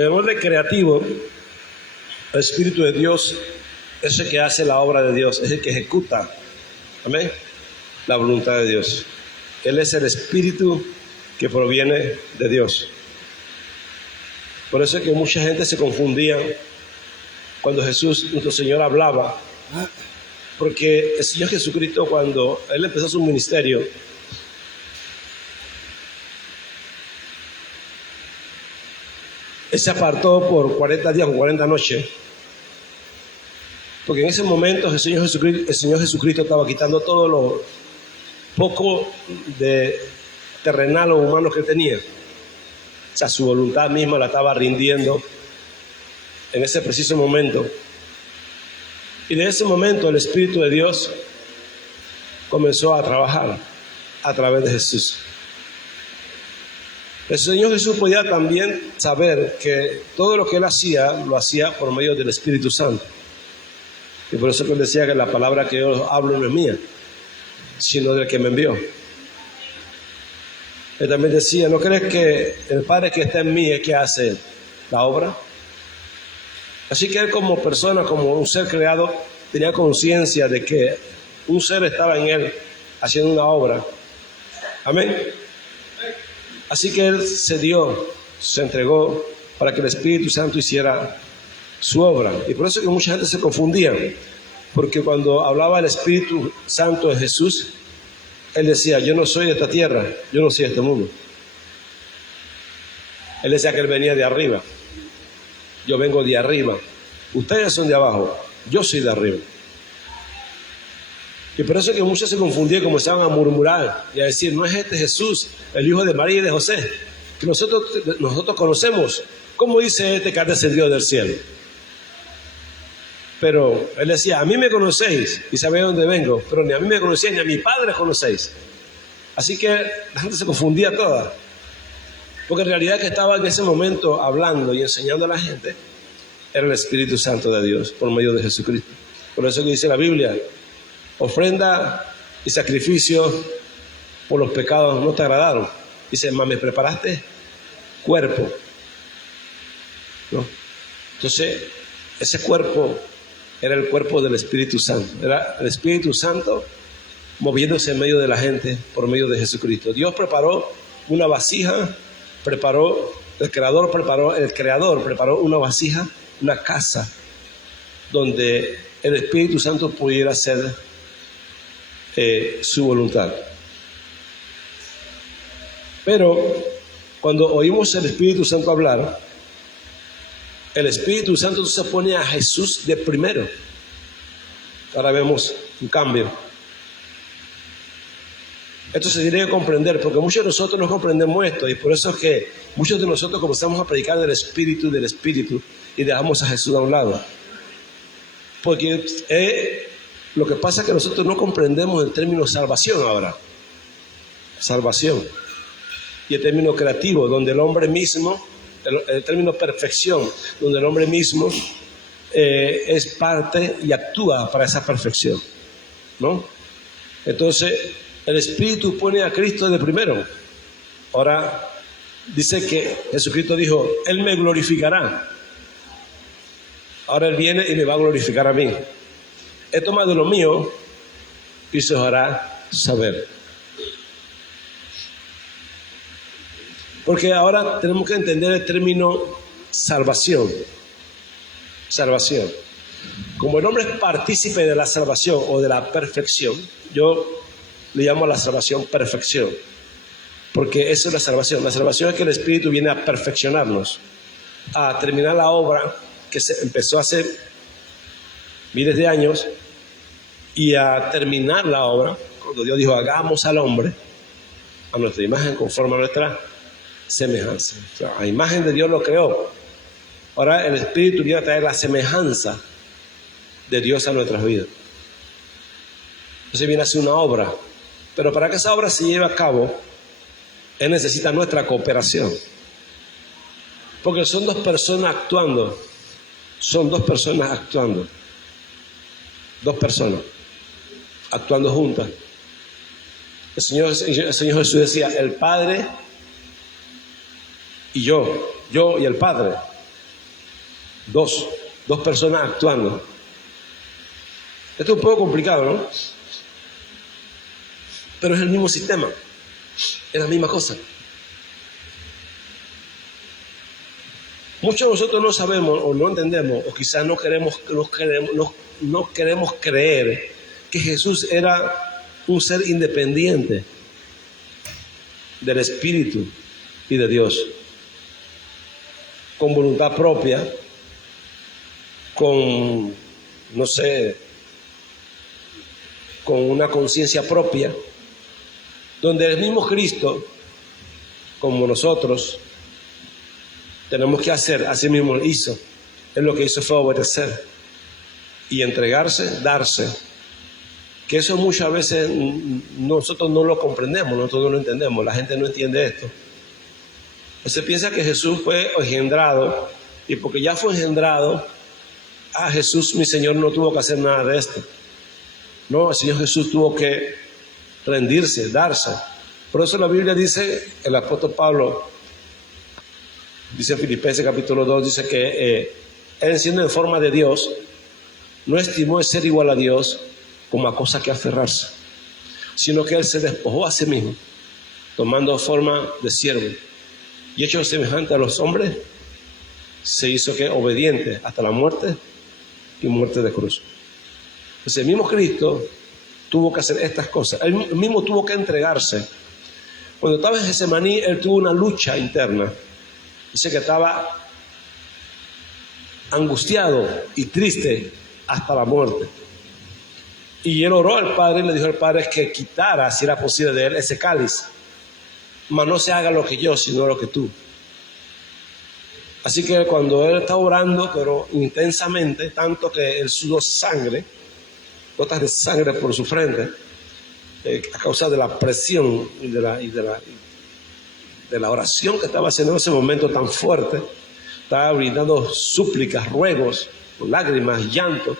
El hombre creativo, el Espíritu de Dios, es el que hace la obra de Dios, es el que ejecuta, amén, la voluntad de Dios. Él es el Espíritu que proviene de Dios. Por eso es que mucha gente se confundía cuando Jesús, nuestro Señor, hablaba, porque el Señor Jesucristo, cuando Él empezó su ministerio, Él se apartó por 40 días o 40 noches, porque en ese momento el Señor Jesucristo estaba quitando todo lo poco de terrenal o humano que tenía. O sea, su voluntad misma la estaba rindiendo en ese preciso momento. Y de ese momento el Espíritu de Dios comenzó a trabajar a través de Jesús. El Señor Jesús podía también saber que todo lo que Él hacía, lo hacía por medio del Espíritu Santo. Y por eso que Él decía que la palabra que yo hablo no es mía, sino del que me envió. Él también decía, ¿no crees que el Padre que está en mí es que hace la obra? Así que Él, como persona, como un ser creado, tenía conciencia de que un ser estaba en Él haciendo una obra. Amén. Así que Él se entregó para que el Espíritu Santo hiciera su obra. Y por eso que mucha gente se confundía, porque cuando hablaba el Espíritu Santo de Jesús, Él decía, yo no soy de esta tierra, yo no soy de este mundo. Él decía que Él venía de arriba. Yo vengo de arriba. Ustedes son de abajo, yo soy de arriba. Y por eso es que muchos se confundían, comenzaban a murmurar y a decir, no es este Jesús, el hijo de María y de José, que nosotros conocemos. ¿Cómo dice este que ha descendido del cielo? Pero Él decía, a mí me conocéis y sabéis dónde vengo, pero ni a mí me conocéis ni a mi Padre conocéis. Así que la gente se confundía toda, porque en realidad que estaba en ese momento hablando y enseñando a la gente era el Espíritu Santo de Dios por medio de Jesucristo. Por eso que dice la Biblia, ofrenda y sacrificio por los pecados no te agradaron. Dice, mas me preparaste cuerpo, ¿no? Entonces, ese cuerpo era el cuerpo del Espíritu Santo. Era el Espíritu Santo moviéndose en medio de la gente por medio de Jesucristo. Dios preparó una vasija, el Creador preparó una vasija, una casa, donde el Espíritu Santo pudiera hacer su voluntad. Pero cuando oímos el Espíritu Santo hablar, el Espíritu Santo se pone a Jesús de primero. Ahora vemos un cambio. Esto se tiene que comprender, porque muchos de nosotros no comprendemos esto, y por eso es que muchos de nosotros comenzamos a predicar del Espíritu, y dejamos a Jesús a un lado. Porque lo que pasa es que nosotros no comprendemos el término salvación ahora. Salvación. Y el término creativo, donde el hombre mismo, el término perfección, donde el hombre mismo es parte y actúa para esa perfección, ¿no? Entonces, el Espíritu pone a Cristo de primero. Ahora, dice que Jesucristo dijo, Él me glorificará. Ahora Él viene y me va a glorificar a mí. He tomado lo mío y se os hará saber. Porque ahora tenemos que entender el término salvación. Salvación. Como el hombre es partícipe de la salvación o de la perfección, yo le llamo a la salvación perfección. Porque esa es la salvación. La salvación es que el Espíritu viene a perfeccionarnos, a terminar la obra que se empezó hace miles de años, y a terminar la obra cuando Dios dijo, hagamos al hombre a nuestra imagen conforme a nuestra semejanza. O sea, a imagen de Dios lo creó. Ahora el Espíritu viene a traer la semejanza de Dios a nuestras vidas. Entonces viene a hacer una obra. Pero para que esa obra se lleve a cabo, Él necesita nuestra cooperación. Porque son dos personas actuando. Son dos personas actuando. Dos personas actuando juntas. El Señor Jesús decía, el Padre y yo y el Padre. Dos personas actuando. Esto es un poco complicado, ¿no? Pero es el mismo sistema, es la misma cosa. Muchos de nosotros no sabemos o no entendemos, o quizás no queremos creer que Jesús era un ser independiente del Espíritu y de Dios, con voluntad propia, con, no sé, con una conciencia propia, donde el mismo Cristo, como nosotros, tenemos que hacer, así mismo hizo. Él lo que hizo fue obedecer y entregarse, darse. Que eso muchas veces nosotros no lo comprendemos, nosotros no lo entendemos, la gente no entiende esto. Se piensa que Jesús fue engendrado, y porque ya fue engendrado, Jesús, mi Señor, no tuvo que hacer nada de esto. No, el Señor Jesús tuvo que rendirse, darse. Por eso la Biblia dice, el apóstol Pablo, dice en Filipenses capítulo 2, dice que él, siendo en forma de Dios, no estimó el ser igual a Dios como a cosa que aferrarse, sino que él se despojó a sí mismo, tomando forma de siervo, y hecho semejante a los hombres, se hizo que obediente hasta la muerte y muerte de cruz. Entonces el mismo Cristo tuvo que hacer estas cosas, él mismo tuvo que entregarse. Cuando estaba en Getsemaní, él tuvo una lucha interna. Dice que estaba angustiado y triste hasta la muerte. Y él oró al Padre y le dijo al Padre que quitara, si era posible, de él ese cáliz. Mas no se haga lo que yo, sino lo que tú. Así que cuando él está orando, pero intensamente, tanto que él sudó sangre, gotas de sangre por su frente, a causa de la presión y de la oración que estaba haciendo en ese momento tan fuerte, estaba brindando súplicas, ruegos, lágrimas, llanto,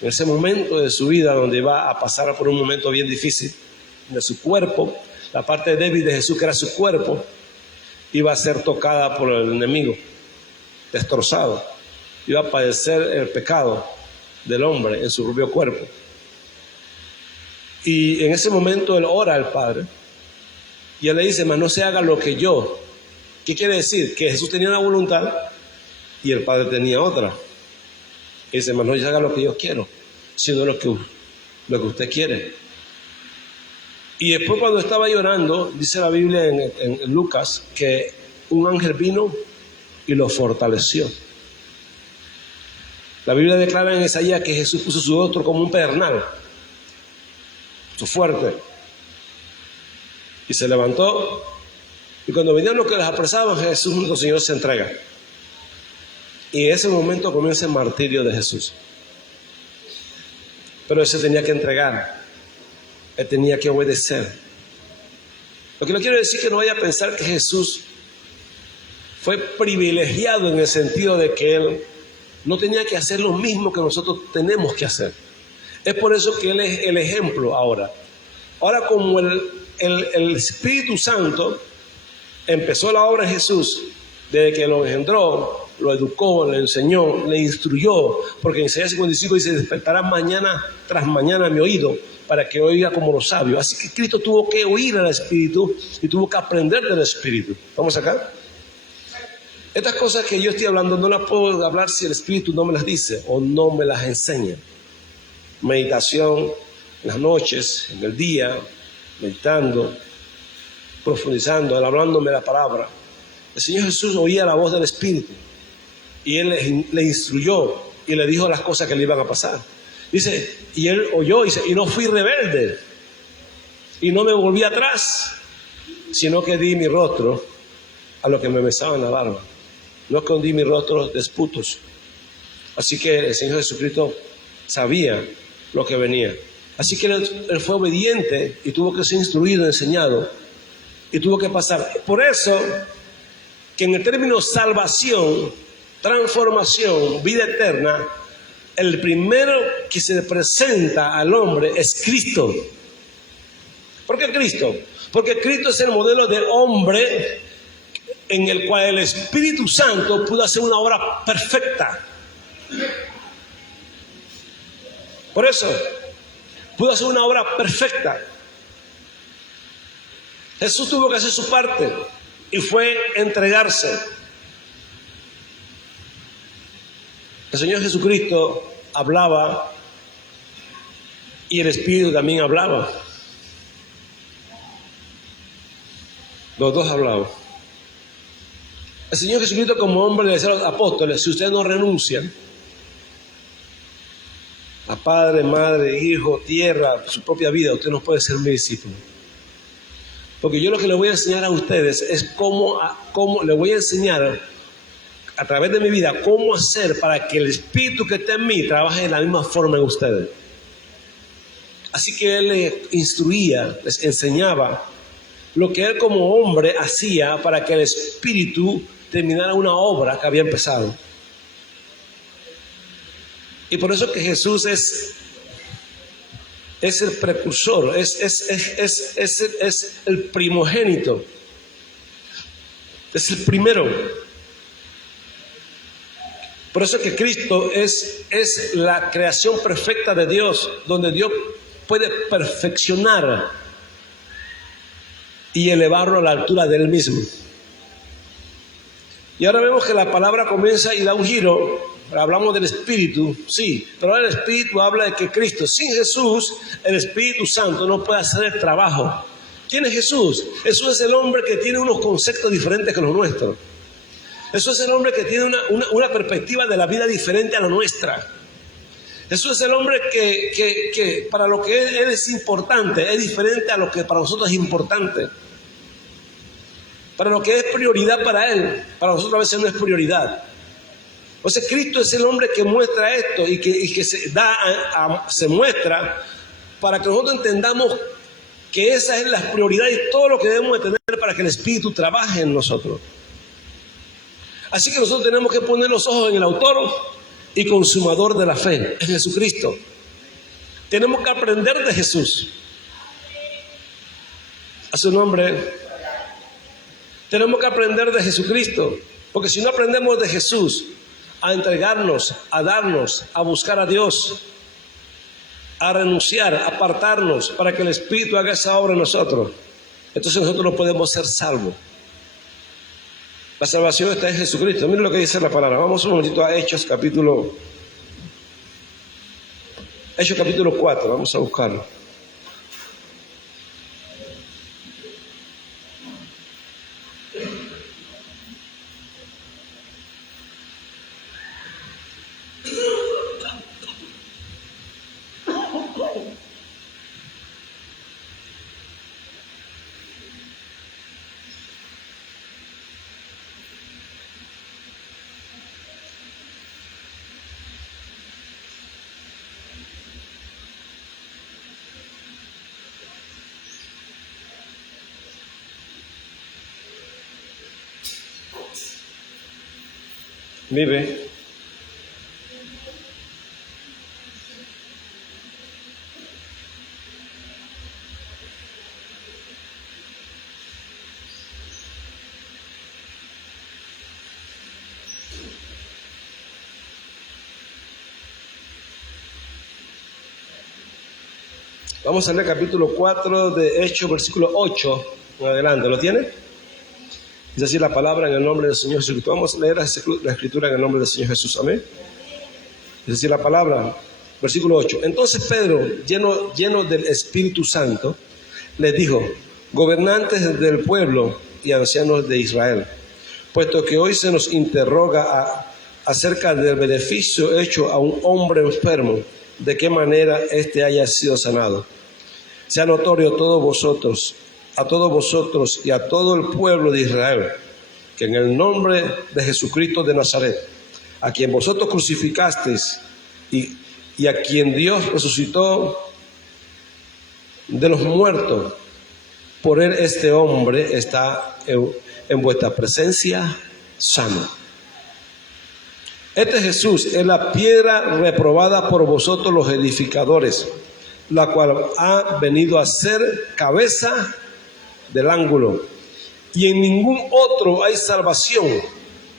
en ese momento de su vida donde iba a pasar por un momento bien difícil, de su cuerpo, la parte débil de Jesús que era su cuerpo, iba a ser tocada por el enemigo, destrozado, iba a padecer el pecado del hombre en su propio cuerpo. Y en ese momento él ora al Padre, y él le dice, mas no se haga lo que yo. ¿Qué quiere decir? Que Jesús tenía una voluntad y el Padre tenía otra. Y dice, mas no se haga lo que yo quiero, sino lo que usted quiere. Y después cuando estaba llorando, dice la Biblia en Lucas, que un ángel vino y lo fortaleció. La Biblia declara en Isaías que Jesús puso su rostro como un pedernal, su fuerte. Y se levantó, y cuando venían los que les apresaban, Jesús, nuestro Señor, se entrega. Y en ese momento comienza el martirio de Jesús. Pero él se tenía que entregar, él tenía que obedecer. Lo que no quiero decir es que no vaya a pensar que Jesús fue privilegiado en el sentido de que él no tenía que hacer lo mismo que nosotros tenemos que hacer. Es por eso que él es el ejemplo ahora. Ahora como el Espíritu Santo empezó la obra de Jesús, desde que lo engendró, lo educó, le enseñó, le instruyó, porque en Isaías 55 dice, despertará mañana tras mañana mi oído, para que oiga como los sabios. Así que Cristo tuvo que oír al Espíritu y tuvo que aprender del Espíritu. ¿Vamos acá? Estas cosas que yo estoy hablando no las puedo hablar si el Espíritu no me las dice o no me las enseña. Meditación en las noches, en el día, meditando, profundizando, hablándome la palabra. El Señor Jesús oía la voz del Espíritu y Él le instruyó y le dijo las cosas que le iban a pasar. Dice, y Él oyó y no fui rebelde y no me volví atrás, sino que di mi rostro a los que me besaban la barba. No escondí mi rostro desputos. Así que el Señor Jesucristo sabía lo que venía. Así que él fue obediente y tuvo que ser instruido, enseñado, y tuvo que pasar. Por eso que en el término salvación, transformación, vida eterna, el primero que se presenta al hombre es Cristo. ¿Por qué Cristo? Porque Cristo es el modelo del hombre en el cual el Espíritu Santo pudo hacer una obra perfecta. Por eso, pudo hacer una obra perfecta. Jesús tuvo que hacer su parte y fue entregarse. El Señor Jesucristo hablaba y el Espíritu también hablaba. Los dos hablaban. El Señor Jesucristo como hombre le decía a los apóstoles: si ustedes no renuncian a padre, madre, hijo, tierra, su propia vida, usted no puede ser mi discípulo. Porque yo lo que les voy a enseñar a ustedes es cómo les voy a enseñar a través de mi vida cómo hacer para que el Espíritu que está en mí trabaje de la misma forma en ustedes. Así que Él les instruía, les enseñaba lo que Él como hombre hacía para que el Espíritu terminara una obra que había empezado. Y por eso que Jesús es el precursor, es el primogénito, es el primero. Por eso que Cristo es la creación perfecta de Dios, donde Dios puede perfeccionar y elevarlo a la altura de Él mismo. Y ahora vemos que la palabra comienza y da un giro. Hablamos del Espíritu, sí, pero ahora el Espíritu habla de que Cristo, sin Jesús, el Espíritu Santo no puede hacer el trabajo. ¿Quién es Jesús? Jesús es el hombre que tiene unos conceptos diferentes que los nuestros. Jesús es el hombre que tiene una perspectiva de la vida diferente a la nuestra. Jesús es el hombre que para lo que Él es importante, es diferente a lo que para nosotros es importante. Para lo que es prioridad para Él, para nosotros a veces no es prioridad. O sea, Cristo es el hombre que muestra esto y que se muestra para que nosotros entendamos que esa es la prioridad y todo lo que debemos de tener para que el Espíritu trabaje en nosotros. Así que nosotros tenemos que poner los ojos en el autor y consumador de la fe, en Jesucristo. Tenemos que aprender de Jesús. A su nombre. Tenemos que aprender de Jesucristo, porque si no aprendemos de Jesús, a entregarnos, a darnos, a buscar a Dios, a renunciar, a apartarnos para que el Espíritu haga esa obra en nosotros, entonces nosotros no podemos ser salvos. La salvación está en Jesucristo. Miren lo que dice la palabra. Vamos un momentito a Hechos capítulo 4. Vamos a buscarlo. Vive. Vamos a leer capítulo 4 de Hechos, versículo 8 en adelante. ¿Lo tiene? Dice así la palabra en el nombre del Señor Jesucristo. Vamos a leer la escritura en el nombre del Señor Jesús. Amén. Dice así la palabra, versículo 8. Entonces Pedro, lleno del Espíritu Santo, les dijo: gobernantes del pueblo y ancianos de Israel, puesto que hoy se nos interroga acerca del beneficio hecho a un hombre enfermo, de qué manera éste haya sido sanado. Sea notorio a todos vosotros y a todo el pueblo de Israel, que en el nombre de Jesucristo de Nazaret, a quien vosotros crucificasteis y a quien Dios resucitó de los muertos, por él este hombre está en vuestra presencia sano. Este Jesús es la piedra reprobada por vosotros los edificadores, la cual ha venido a ser cabeza del ángulo, y en ningún otro hay salvación,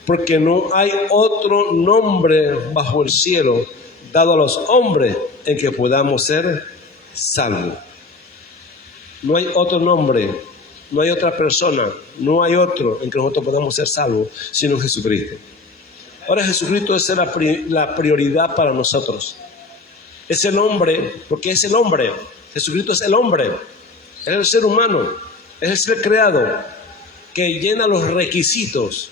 porque no hay otro nombre bajo el cielo dado a los hombres en que podamos ser salvos. No hay otro nombre, no hay otra persona, no hay otro en que nosotros podamos ser salvos, sino Jesucristo. Ahora Jesucristo es la prioridad para nosotros. Es el hombre, porque es el hombre. Jesucristo es el hombre, es el ser humano, es el ser creado que llena los requisitos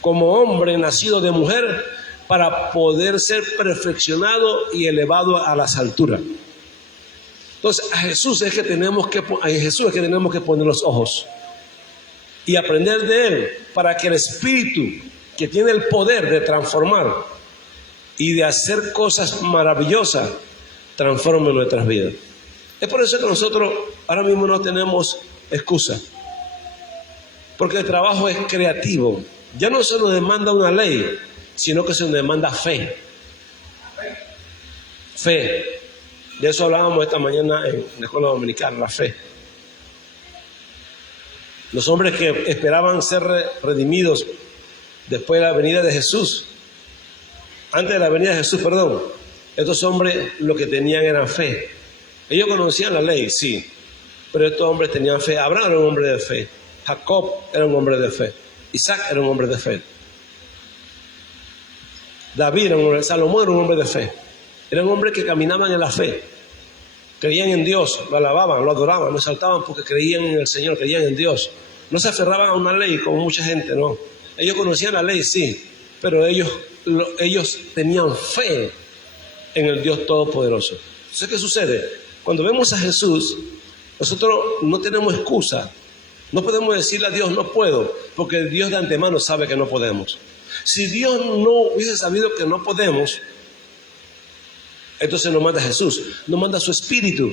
como hombre nacido de mujer para poder ser perfeccionado y elevado a las alturas. Entonces a Jesús es que tenemos que poner los ojos y aprender de Él para que el Espíritu, que tiene el poder de transformar y de hacer cosas maravillosas, transforme nuestras vidas. Es por eso que nosotros ahora mismo no tenemos excusa, porque el trabajo es creativo. Ya no se nos demanda una ley, sino que se nos demanda fe. Fe. De eso hablábamos esta mañana en la escuela dominicana, la fe. Los hombres que esperaban ser redimidos después de la venida de Jesús, antes de la venida de Jesús, perdón, estos hombres lo que tenían era fe. Ellos conocían la ley, sí, pero estos hombres tenían fe. Abraham era un hombre de fe, Jacob era un hombre de fe, Isaac era un hombre de fe, David era un hombre, Salomón era un hombre de fe. Eran hombres que caminaban en la fe, creían en Dios, lo alababan, lo adoraban, lo exaltaban porque creían en el Señor, creían en Dios. No se aferraban a una ley como mucha gente, no. Ellos conocían la ley, sí, pero ellos tenían fe en el Dios Todopoderoso. Entonces, ¿qué sucede? Cuando vemos a Jesús, nosotros no tenemos excusa. No podemos decirle a Dios no puedo, porque Dios de antemano sabe que no podemos. Si Dios no hubiese sabido que no podemos, entonces nos manda a Jesús, nos manda su Espíritu,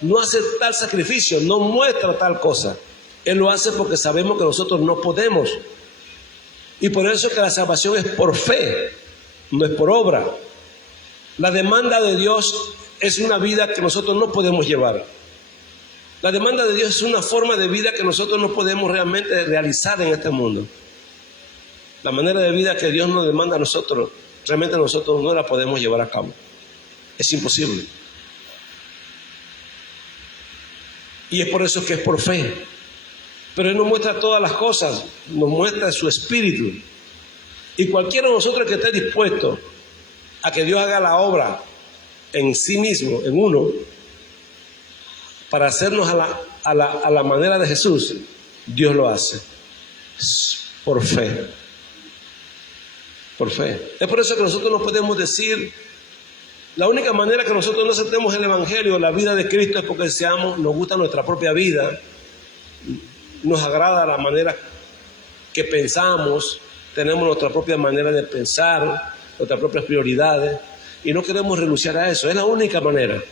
no hace tal sacrificio, no muestra tal cosa. Él lo hace porque sabemos que nosotros no podemos. Y por eso es que la salvación es por fe, no es por obra. La demanda de Dios es una vida que nosotros no podemos llevar. La demanda de Dios es una forma de vida que nosotros no podemos realmente realizar en este mundo. La manera de vida que Dios nos demanda a nosotros, realmente nosotros no la podemos llevar a cabo. Es imposible. Y es por eso que es por fe. Pero Él nos muestra todas las cosas, nos muestra su Espíritu. Y cualquiera de nosotros que esté dispuesto a que Dios haga la obra en sí mismo, en uno, para hacernos a la manera de Jesús, Dios lo hace. Por fe. Por fe. Es por eso que nosotros no podemos decir, la única manera que nosotros no aceptemos el Evangelio, la vida de Cristo, es porque nos gusta nuestra propia vida, nos agrada la manera que pensamos, tenemos nuestra propia manera de pensar, nuestras propias prioridades, y no queremos renunciar a eso. Es la única manera.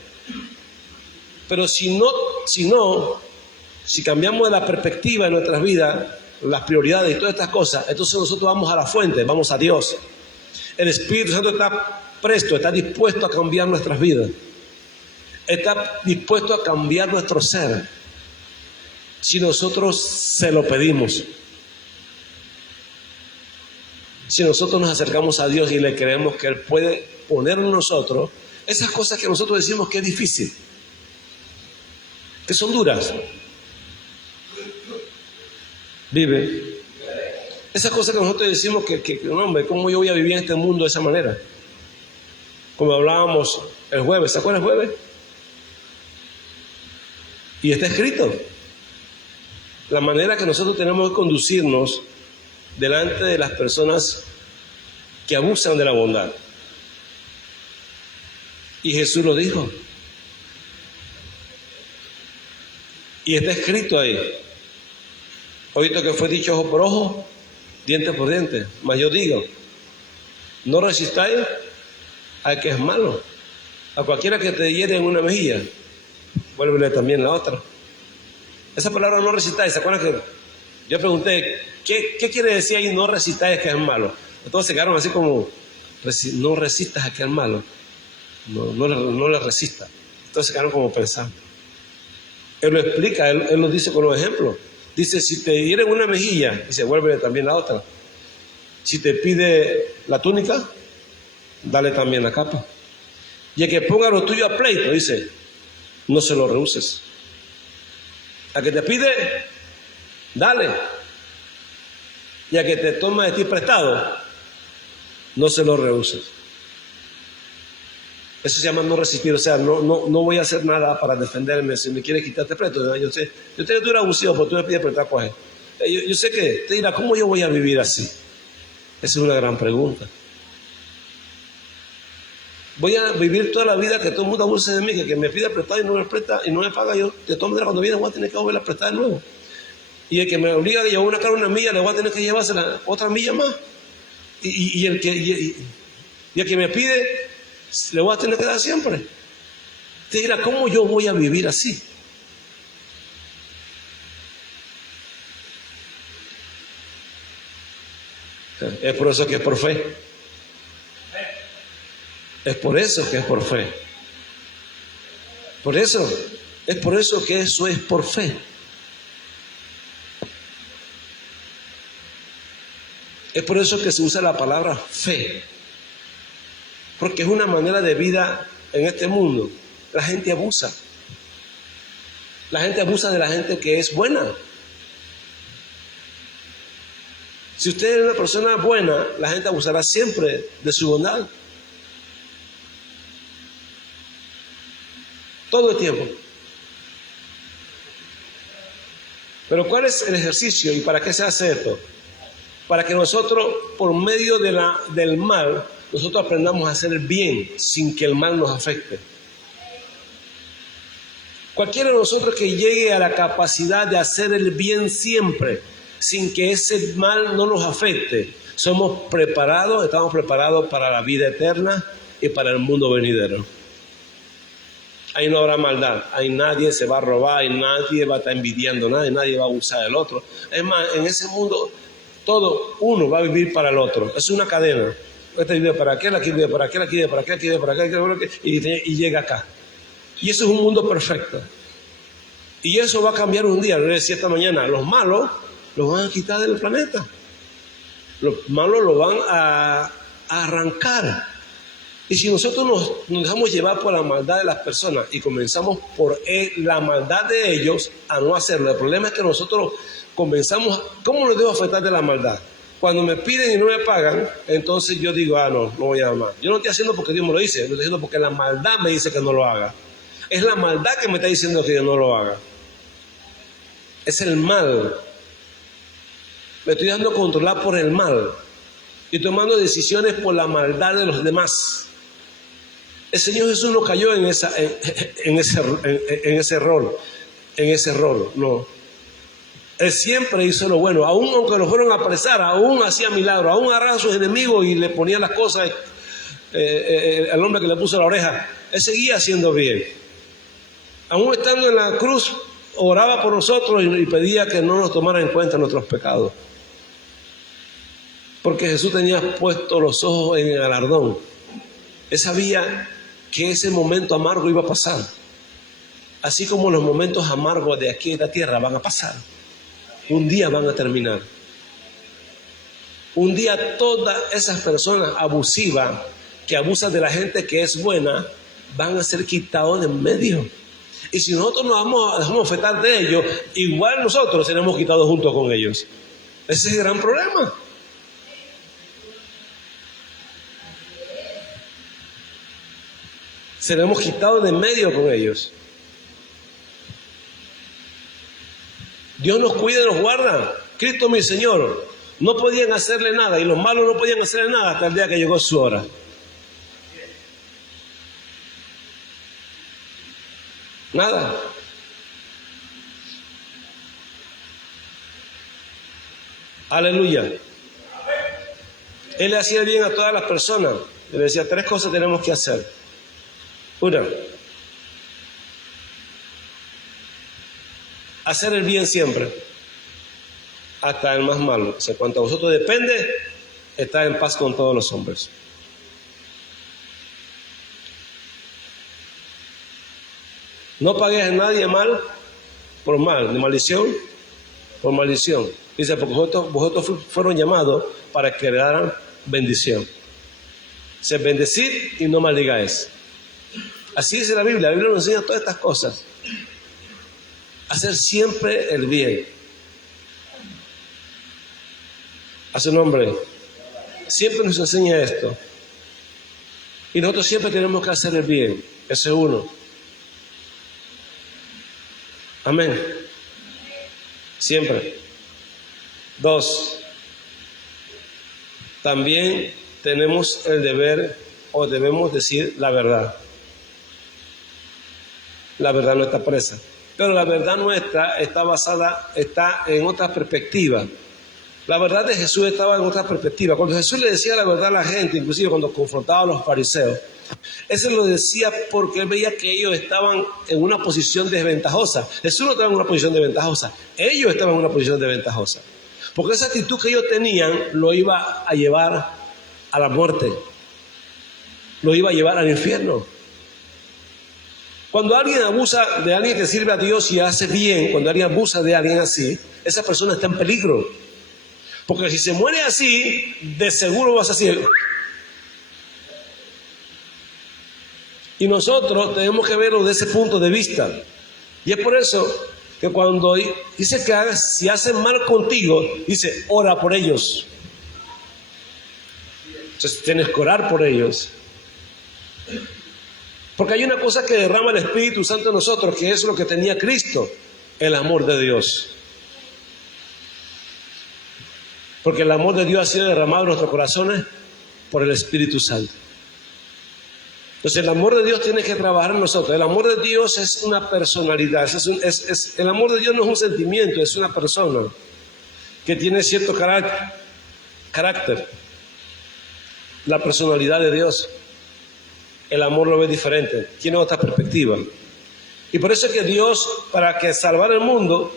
Pero si cambiamos la perspectiva de nuestras vidas, las prioridades y todas estas cosas, entonces nosotros vamos a la fuente, vamos a Dios. El Espíritu Santo está presto, está dispuesto a cambiar nuestras vidas, está dispuesto a cambiar nuestro ser, si nosotros se lo pedimos. Si nosotros nos acercamos a Dios y le creemos que Él puede poner en nosotros esas cosas que nosotros decimos que es difícil, que son duras. Vive. Esas cosas que nosotros decimos que no, hombre, ¿cómo yo voy a vivir en este mundo de esa manera? Como hablábamos el jueves, ¿se acuerdan el jueves? Y está escrito la manera que nosotros tenemos que conducirnos delante de las personas que abusan de la bondad. Y Jesús lo dijo. Y está escrito ahí. Oíste que fue dicho ojo por ojo, diente por diente. Mas yo digo, no resistáis al que es malo. A cualquiera que te hiere en una mejilla, vuélvele también la otra. Esa palabra no resistáis, ¿se acuerdan que yo pregunté, ¿qué quiere decir ahí no resistáis al que es malo? Entonces se quedaron así como, no resistas al que es malo. No le resistas. Entonces se quedaron como pensando. Él lo explica, él lo dice con los ejemplos. Dice, si te hieren una mejilla, dice, vuélvele también la otra. Si te pide la túnica, dale también la capa. Y el que ponga lo tuyo a pleito, dice, no se lo rehuses. A que te pide, dale. Y a que te toma de ti prestado, no se lo rehuses. Eso se llama no resistir. O sea, no voy a hacer nada para defenderme. Si me quieres quitarte presto, yo sé que tú eres abusivo, pero tú me pides prestado, coge. Yo sé que te dirá, ¿cómo yo voy a vivir así? Esa es una gran pregunta. Voy a vivir toda la vida que todo el mundo abuse de mí, que me pida prestado y no me presta y no me paga. Yo, de todas maneras, cuando viene voy a tener que volver a prestar de nuevo. Y el que me obliga a llevar una carga una milla, le voy a tener que llevársela otra milla más. Y el que me pide, le voy a tener que dar siempre. Te dirá, ¿cómo yo voy a vivir así? Es por eso que es por fe. Es por eso que es por fe. Es por eso que eso es por fe. Es por eso que se usa la palabra fe. Porque es una manera de vida en este mundo. La gente abusa. La gente abusa de la gente que es buena. Si usted es una persona buena, la gente abusará siempre de su bondad. Todo el tiempo. Pero ¿cuál es el ejercicio y para qué se hace esto? Para que nosotros, por medio del mal, nosotros aprendamos a hacer el bien sin que el mal nos afecte. Cualquiera de nosotros que llegue a la capacidad de hacer el bien siempre, sin que ese mal no nos afecte, estamos preparados para la vida eterna y para el mundo venidero. Ahí no habrá maldad, ahí nadie se va a robar, ahí nadie va a estar envidiando a nadie va a abusar del otro. Es más, en ese mundo todo uno va a vivir para el otro, es una cadena. Este vive para aquel, aquí vive para aquel, aquí vive para aquel, aquí vive para aquel, y llega acá. Y eso es un mundo perfecto. Y eso va a cambiar un día. Le decía esta mañana, los malos los van a quitar del planeta. Los malos los van a arrancar. Y si nosotros nos dejamos llevar por la maldad de las personas y comenzamos por la maldad de ellos a no hacerlo, el problema es que nosotros comenzamos, ¿cómo nos debo afectar de la maldad? Cuando me piden y no me pagan, entonces yo digo, no voy a amar. Yo no estoy haciendo porque Dios me lo dice, lo estoy haciendo porque la maldad me dice que no lo haga. Es la maldad que me está diciendo que yo no lo haga. Es el mal. Me estoy dando controlar por el mal y tomando decisiones por la maldad de los demás. El Señor Jesús no cayó en ese rol, no. Él siempre hizo lo bueno, aún aunque lo fueron a apresar, aún hacía milagros, aún agarraba a sus enemigos y le ponía las cosas al hombre que le puso la oreja. Él seguía haciendo bien. Aún estando en la cruz, oraba por nosotros y pedía que no nos tomara en cuenta nuestros pecados. Porque Jesús tenía puestos los ojos en el galardón. Él sabía que ese momento amargo iba a pasar. Así como los momentos amargos de aquí en la tierra van a pasar. Un día van a terminar. Un día todas esas personas abusivas que abusan de la gente que es buena van a ser quitados de en medio. Y si nosotros nos dejamos afectar de ellos, igual nosotros seremos quitados junto con ellos. Ese es el gran problema. Seremos quitados de en medio con ellos. Dios nos cuida y nos guarda. Cristo mi Señor. No podían hacerle nada y los malos no podían hacerle nada hasta el día que llegó su hora. Nada. Aleluya. Él le hacía bien a todas las personas. Le decía, 3 cosas tenemos que hacer. Una, hacer el bien siempre, hasta el más malo. O sea, cuanto a vosotros depende, estar en paz con todos los hombres. No pagues a nadie mal por mal, de maldición por maldición. Dice, porque vosotros fueron llamados para que heredaran bendición. Dice, bendecid y no maldigáis. Así dice la Biblia nos enseña todas estas cosas. Hacer siempre el bien. A su nombre. Siempre nos enseña esto. Y nosotros siempre tenemos que hacer el bien. Ese es uno. Amén. Siempre. 2. También tenemos el deber o debemos decir la verdad. La verdad no está presa. Pero la verdad nuestra está en otra perspectiva. La verdad de Jesús estaba en otra perspectiva. Cuando Jesús le decía la verdad a la gente, inclusive cuando confrontaba a los fariseos, él se lo decía porque él veía que ellos estaban en una posición desventajosa. Jesús no estaba en una posición desventajosa, ellos estaban en una posición desventajosa. Porque esa actitud que ellos tenían lo iba a llevar a la muerte, lo iba a llevar al infierno. Cuando alguien abusa de alguien que sirve a Dios y hace bien, cuando alguien abusa de alguien así, esa persona está en peligro. Porque si se muere así, de seguro vas a decir. Y nosotros tenemos que verlo desde ese punto de vista. Y es por eso que cuando dice que si hacen mal contigo, dice, ora por ellos. Entonces tienes que orar por ellos. Porque hay una cosa que derrama el Espíritu Santo en nosotros, que es lo que tenía Cristo, el amor de Dios. Porque el amor de Dios ha sido derramado en nuestros corazones por el Espíritu Santo. Entonces el amor de Dios tiene que trabajar en nosotros. El amor de Dios es una personalidad. El amor de Dios no es un sentimiento, es una persona que tiene cierto carácter. La personalidad de Dios. El amor lo ve diferente, tiene otra perspectiva. Y por eso es que Dios, para que salvar el mundo,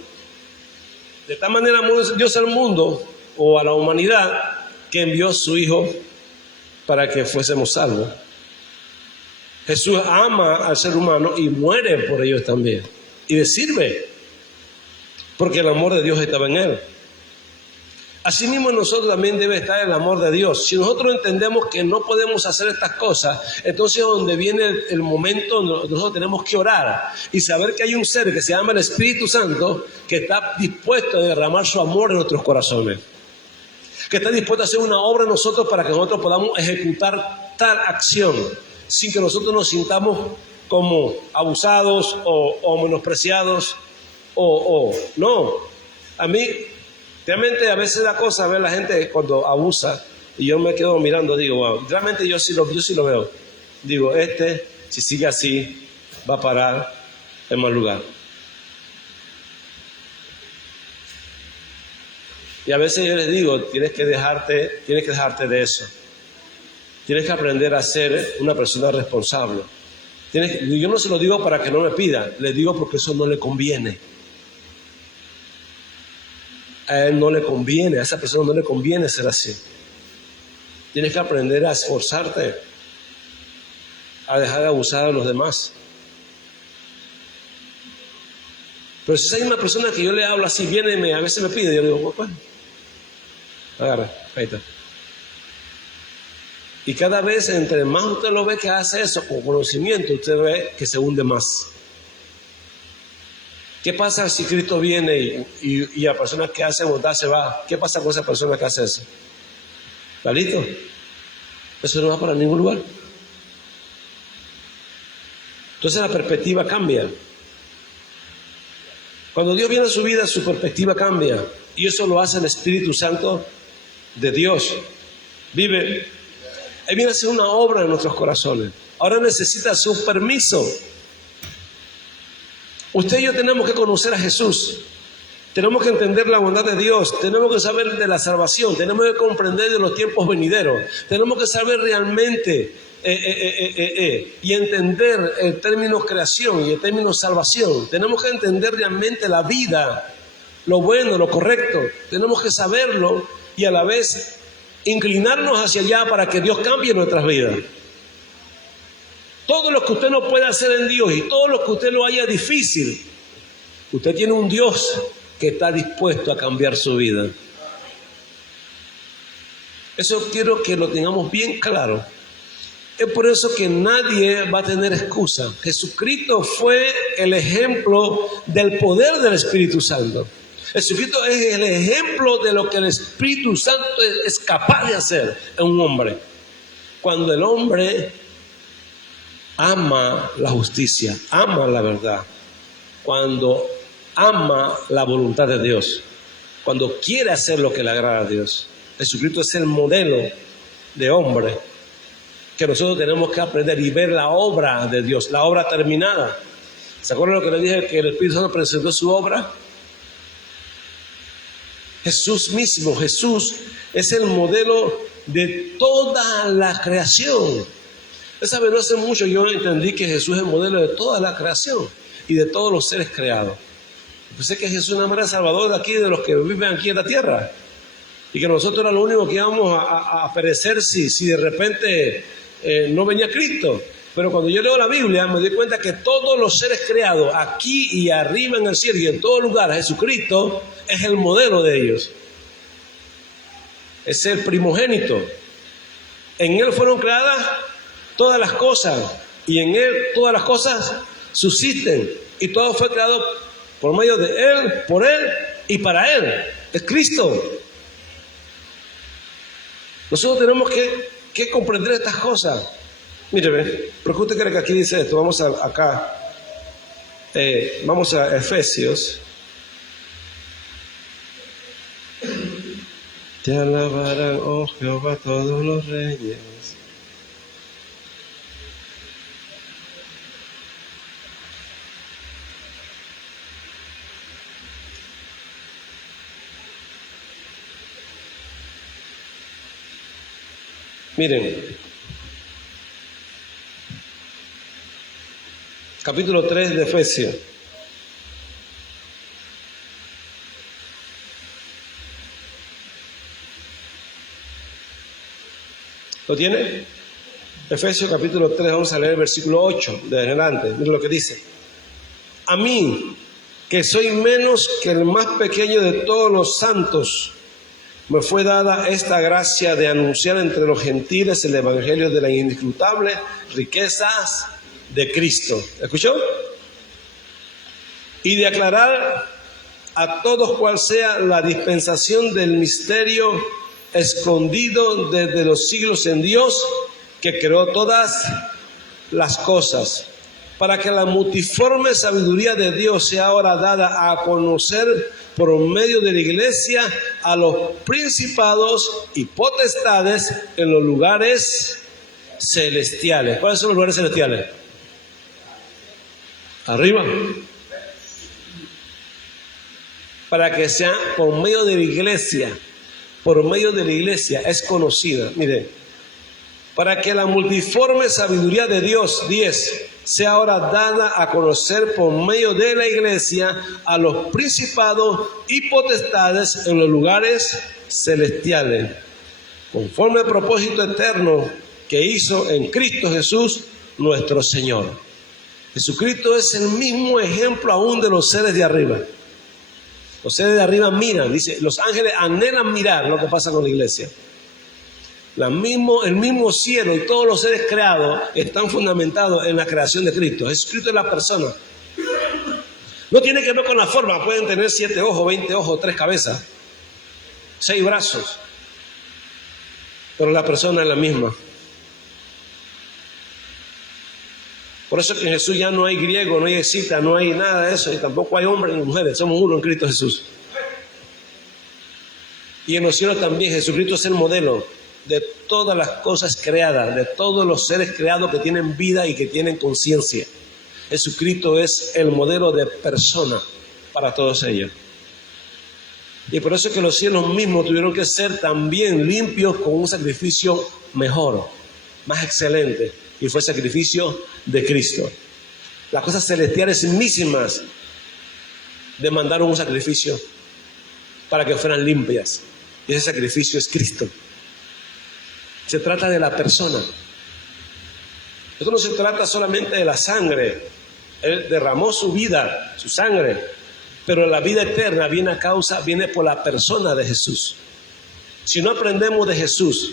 de tal manera amó Dios al mundo o a la humanidad, que envió a su Hijo para que fuésemos salvos. Jesús ama al ser humano y muere por ellos también. Y le sirve, porque el amor de Dios estaba en él. Asimismo en nosotros también debe estar el amor de Dios. Si nosotros entendemos que no podemos hacer estas cosas, entonces donde viene el momento donde nosotros tenemos que orar y saber que hay un ser que se llama el Espíritu Santo que está dispuesto a derramar su amor en nuestros corazones, que está dispuesto a hacer una obra en nosotros para que nosotros podamos ejecutar tal acción sin que nosotros nos sintamos como abusados o menospreciados no. A mí realmente a veces la cosa, ver la gente cuando abusa y yo me quedo mirando, digo, wow, realmente yo sí lo veo. Digo, si sigue así, va a parar en mal lugar. Y a veces yo les digo, tienes que dejarte de eso. Tienes que aprender a ser una persona responsable. Yo no se lo digo para que no me pida, le digo porque eso no le conviene. A él no le conviene, a esa persona no le conviene ser así. Tienes que aprender a esforzarte, a dejar de abusar a los demás. Pero si hay una persona que yo le hablo así, viene y a veces me pide, yo le digo, bueno, agarra, ahí está. Y cada vez, entre más usted lo ve que hace eso, con conocimiento, usted ve que se hunde más. ¿Qué pasa si Cristo viene y la persona que hace bondad se va? ¿Qué pasa con esa persona que hace eso? ¿Está listo? Eso no va para ningún lugar. Entonces la perspectiva cambia. Cuando Dios viene a su vida, su perspectiva cambia. Y eso lo hace el Espíritu Santo de Dios. Él viene a hacer una obra en nuestros corazones. Ahora necesita su permiso. Usted y yo tenemos que conocer a Jesús, tenemos que entender la bondad de Dios, tenemos que saber de la salvación, tenemos que comprender de los tiempos venideros, tenemos que saber realmente y entender el término creación y el término salvación. Tenemos que entender realmente la vida, lo bueno, lo correcto, tenemos que saberlo y a la vez inclinarnos hacia allá para que Dios cambie nuestras vidas. Todo lo que usted no puede hacer en Dios y todo lo que usted lo haya difícil, usted tiene un Dios que está dispuesto a cambiar su vida. Eso quiero que lo tengamos bien claro. Es por eso que nadie va a tener excusa. Jesucristo fue el ejemplo del poder del Espíritu Santo. Jesucristo es el ejemplo de lo que el Espíritu Santo es capaz de hacer en un hombre. Cuando el hombre ama la justicia, ama la verdad, cuando ama la voluntad de Dios, cuando quiere hacer lo que le agrada a Dios. Jesucristo es el modelo de hombre que nosotros tenemos que aprender y ver la obra de Dios, la obra terminada. ¿Se acuerdan lo que le dije, que el Espíritu Santo presentó su obra? Jesús mismo, Jesús es el modelo de toda la creación. Esa vez no hace mucho yo entendí que Jesús es el modelo de toda la creación y de todos los seres creados. Pensé que Jesús nada más era salvador de aquí, de los que viven aquí en la tierra, y que nosotros era lo único que íbamos a perecer si de repente no venía Cristo. Pero cuando yo leo la Biblia me doy cuenta que todos los seres creados aquí y arriba en el cielo y en todo lugar, Jesucristo es el modelo de ellos. Es el primogénito. En Él fueron creadas todas las cosas y en Él todas las cosas subsisten, y todo fue creado por medio de Él, por Él y para Él. Es Cristo. Nosotros tenemos que comprender estas cosas. Mire, ¿por qué usted cree que aquí dice esto? Vamos a Efesios. Te alabarán, oh Jehová, todos los reyes. Miren, capítulo 3 de Efesios. ¿Lo tiene? Efesios capítulo 3, vamos a leer el versículo 8 de adelante. Miren lo que dice. A mí, que soy menos que el más pequeño de todos los santos, me fue dada esta gracia de anunciar entre los gentiles el evangelio de las inescrutables riquezas de Cristo. ¿Escuchó? Y de aclarar a todos cuál sea la dispensación del misterio escondido desde los siglos en Dios, que creó todas las cosas, para que la multiforme sabiduría de Dios sea ahora dada a conocer por medio de la iglesia a los principados y potestades en los lugares celestiales. ¿Cuáles son los lugares celestiales? Arriba. Para que sea por medio de la iglesia, es conocida. Mire, para que la multiforme sabiduría de Dios, 10, sea ahora dada a conocer por medio de la iglesia a los principados y potestades en los lugares celestiales, conforme al propósito eterno que hizo en Cristo Jesús nuestro Señor. Jesucristo es el mismo ejemplo aún de los seres de arriba. Los seres de arriba miran, dice, los ángeles anhelan mirar lo que pasa con la iglesia. El mismo cielo y todos los seres creados están fundamentados en la creación de Cristo. Jesucristo es la persona. No tiene que ver con la forma. Pueden tener 7 ojos, 20 ojos, 3 cabezas, 6 brazos, pero la persona es la misma. Por eso que en Jesús ya no hay griego, no hay escita, no hay nada de eso, y tampoco hay hombres ni mujeres. Somos uno en Cristo Jesús. Y en los cielos también Jesucristo es el modelo de todas las cosas creadas, de todos los seres creados que tienen vida y que tienen conciencia. Jesucristo es el modelo de persona para todos ellos. Y por eso que los cielos mismos tuvieron que ser también limpios con un sacrificio mejor, más excelente, y fue el sacrificio de Cristo. Las cosas celestiales mismas demandaron un sacrificio para que fueran limpias, y ese sacrificio es Cristo. Se trata de la persona. Esto no se trata solamente de la sangre. Él derramó su vida, su sangre, Pero la vida eterna viene por la persona de Jesús. Si no aprendemos de Jesús,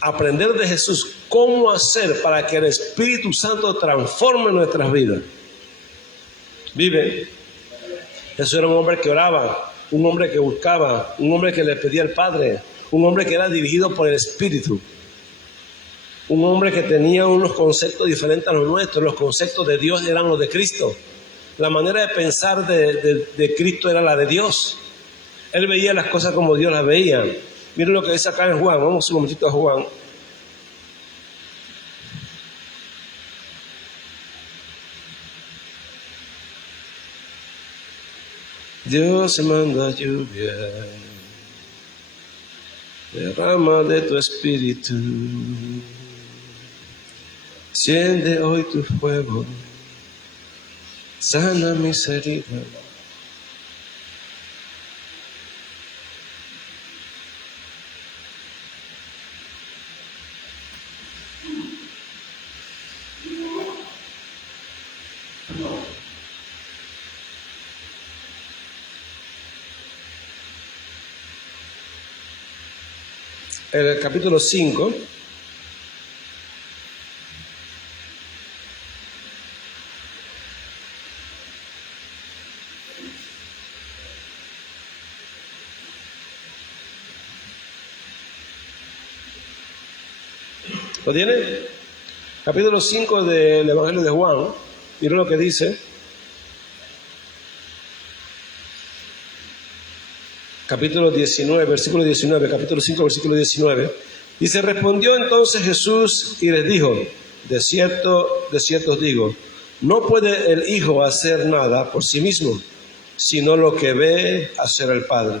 aprender de Jesús cómo hacer para que el Espíritu Santo transforme nuestras vidas. Vive. Jesús era un hombre que oraba, un hombre que buscaba, un hombre que le pedía al Padre, un hombre que era dirigido por el Espíritu, un hombre que tenía unos conceptos diferentes a los nuestros. Los conceptos de Dios eran los de Cristo. La manera de pensar de Cristo era la de Dios. Él veía las cosas como Dios las veía. Miren lo que dice acá en Juan. Vamos un momentito a Juan. Dios manda lluvia, derrama de tu espíritu, enciende hoy tu fuego, sana mis heridas. En el capítulo 5, ¿lo tiene? Capítulo 5 del Evangelio de Juan. Miren lo que dice. Capítulo 19, versículo 19, capítulo 5, versículo 19. Dice, respondió entonces Jesús y les dijo, de cierto os digo, no puede el Hijo hacer nada por sí mismo, sino lo que ve hacer el Padre.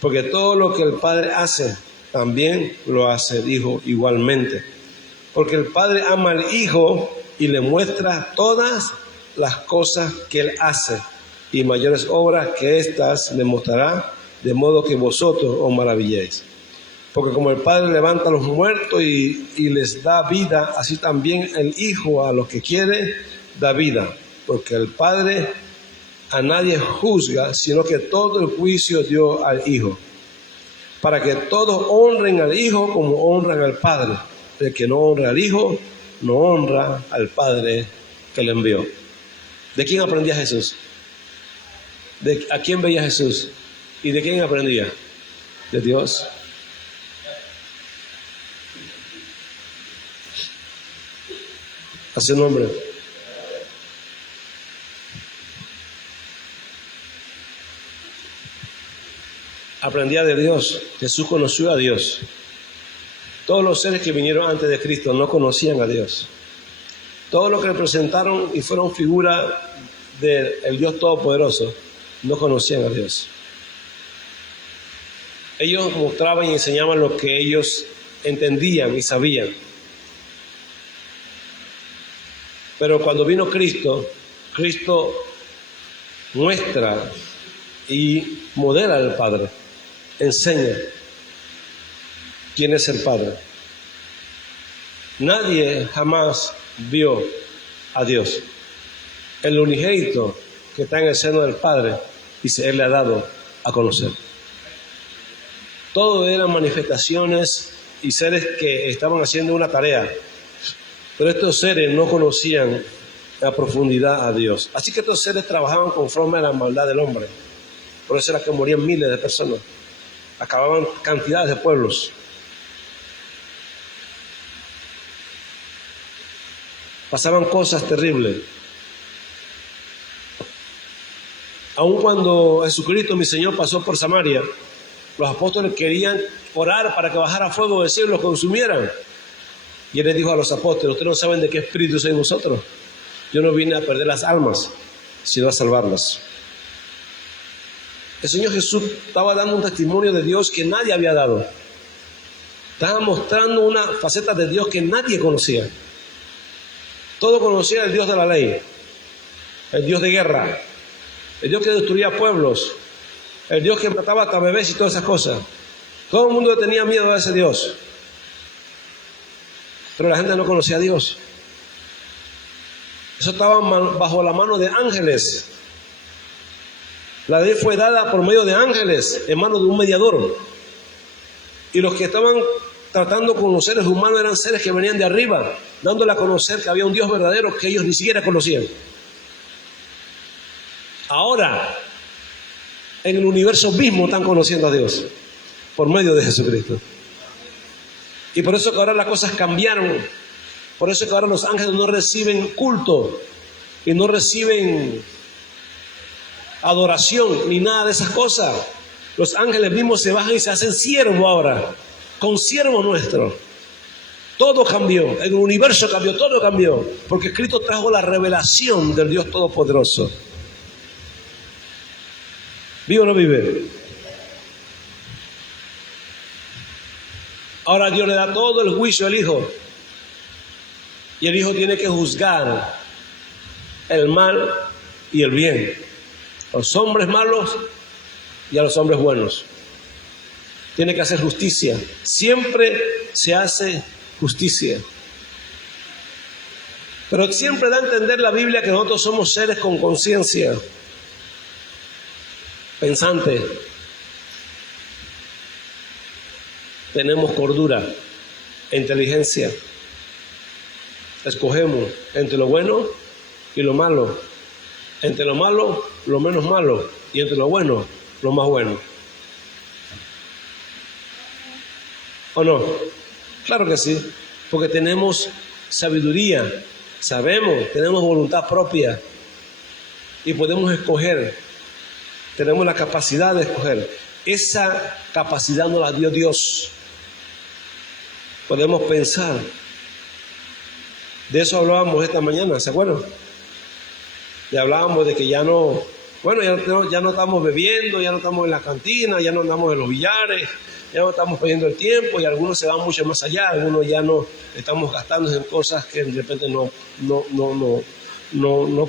Porque todo lo que el Padre hace, también lo hace el Hijo igualmente. Porque el Padre ama al Hijo y le muestra todas las cosas que Él hace, y mayores obras que éstas le mostrará, de modo que vosotros os maravilléis. Porque como el Padre levanta a los muertos y les da vida, así también el Hijo a los que quiere da vida. Porque el Padre a nadie juzga, sino que todo el juicio dio al Hijo, para que todos honren al Hijo como honran al Padre. El que no honra al Hijo, no honra al Padre que le envió. ¿De quién aprendía Jesús? ¿A quién veía Jesús? ¿Y de quién aprendía? De Dios. A su nombre. Aprendía de Dios. Jesús conoció a Dios. Todos los seres que vinieron antes de Cristo no conocían a Dios. Todos los que representaron y fueron figura del Dios Todopoderoso no conocían a Dios. Ellos mostraban y enseñaban lo que ellos entendían y sabían. Pero cuando vino Cristo, Cristo muestra y modela al Padre, enseña quién es el Padre. Nadie jamás vio a Dios. El unigénito que está en el seno del Padre, dice, Él le ha dado a conocer. Todo eran manifestaciones y seres que estaban haciendo una tarea, pero estos seres no conocían a profundidad a Dios. Así que estos seres trabajaban conforme a la maldad del hombre. Por eso era que morían miles de personas, acababan cantidades de pueblos. Pasaban cosas terribles. Aun cuando Jesucristo, mi Señor, pasó por Samaria, los apóstoles querían orar para que bajara fuego del cielo y los consumieran. Y Él les dijo a los apóstoles, ustedes no saben de qué espíritu sois vosotros. Yo no vine a perder las almas, sino a salvarlas. El Señor Jesús estaba dando un testimonio de Dios que nadie había dado. Estaba mostrando una faceta de Dios que nadie conocía. Todo conocía el Dios de la ley, el Dios de guerra, el Dios que destruía pueblos, el Dios que mataba hasta bebés y todas esas cosas. Todo el mundo tenía miedo a ese Dios. Pero la gente no conocía a Dios. Eso estaba bajo la mano de ángeles. La ley fue dada por medio de ángeles en manos de un mediador. Y los que estaban tratando con los seres humanos eran seres que venían de arriba, dándole a conocer que había un Dios verdadero que ellos ni siquiera conocían. Ahora, en el universo mismo están conociendo a Dios por medio de Jesucristo. Y por eso que ahora las cosas cambiaron. Por eso que ahora los ángeles no reciben culto y no reciben adoración ni nada de esas cosas. Los ángeles mismos se bajan y se hacen siervos ahora, consiervos nuestros. Todo cambió, en el universo cambió, todo cambió, porque Cristo trajo la revelación del Dios Todopoderoso. ¿Vive o no vive? Ahora Dios le da todo el juicio al Hijo. Y el Hijo tiene que juzgar el mal y el bien. A los hombres malos y a los hombres buenos. Tiene que hacer justicia. Siempre se hace justicia. Pero siempre da a entender la Biblia que nosotros somos seres con conciencia, pensante. Tenemos cordura, inteligencia. Escogemos entre lo bueno y lo malo. Entre lo malo, lo menos malo. Y entre lo bueno, lo más bueno. ¿O no? Claro que sí. Porque tenemos sabiduría. Sabemos, tenemos voluntad propia. Y podemos escoger. Tenemos la capacidad de escoger. Esa capacidad nos la dio Dios. Podemos pensar. De eso hablábamos esta mañana, ¿se acuerdan? Y hablábamos de que ya no estamos bebiendo, ya no estamos en la cantina, ya no andamos en los billares, ya no estamos perdiendo el tiempo, y algunos se van mucho más allá, algunos ya no estamos gastando en cosas que de repente no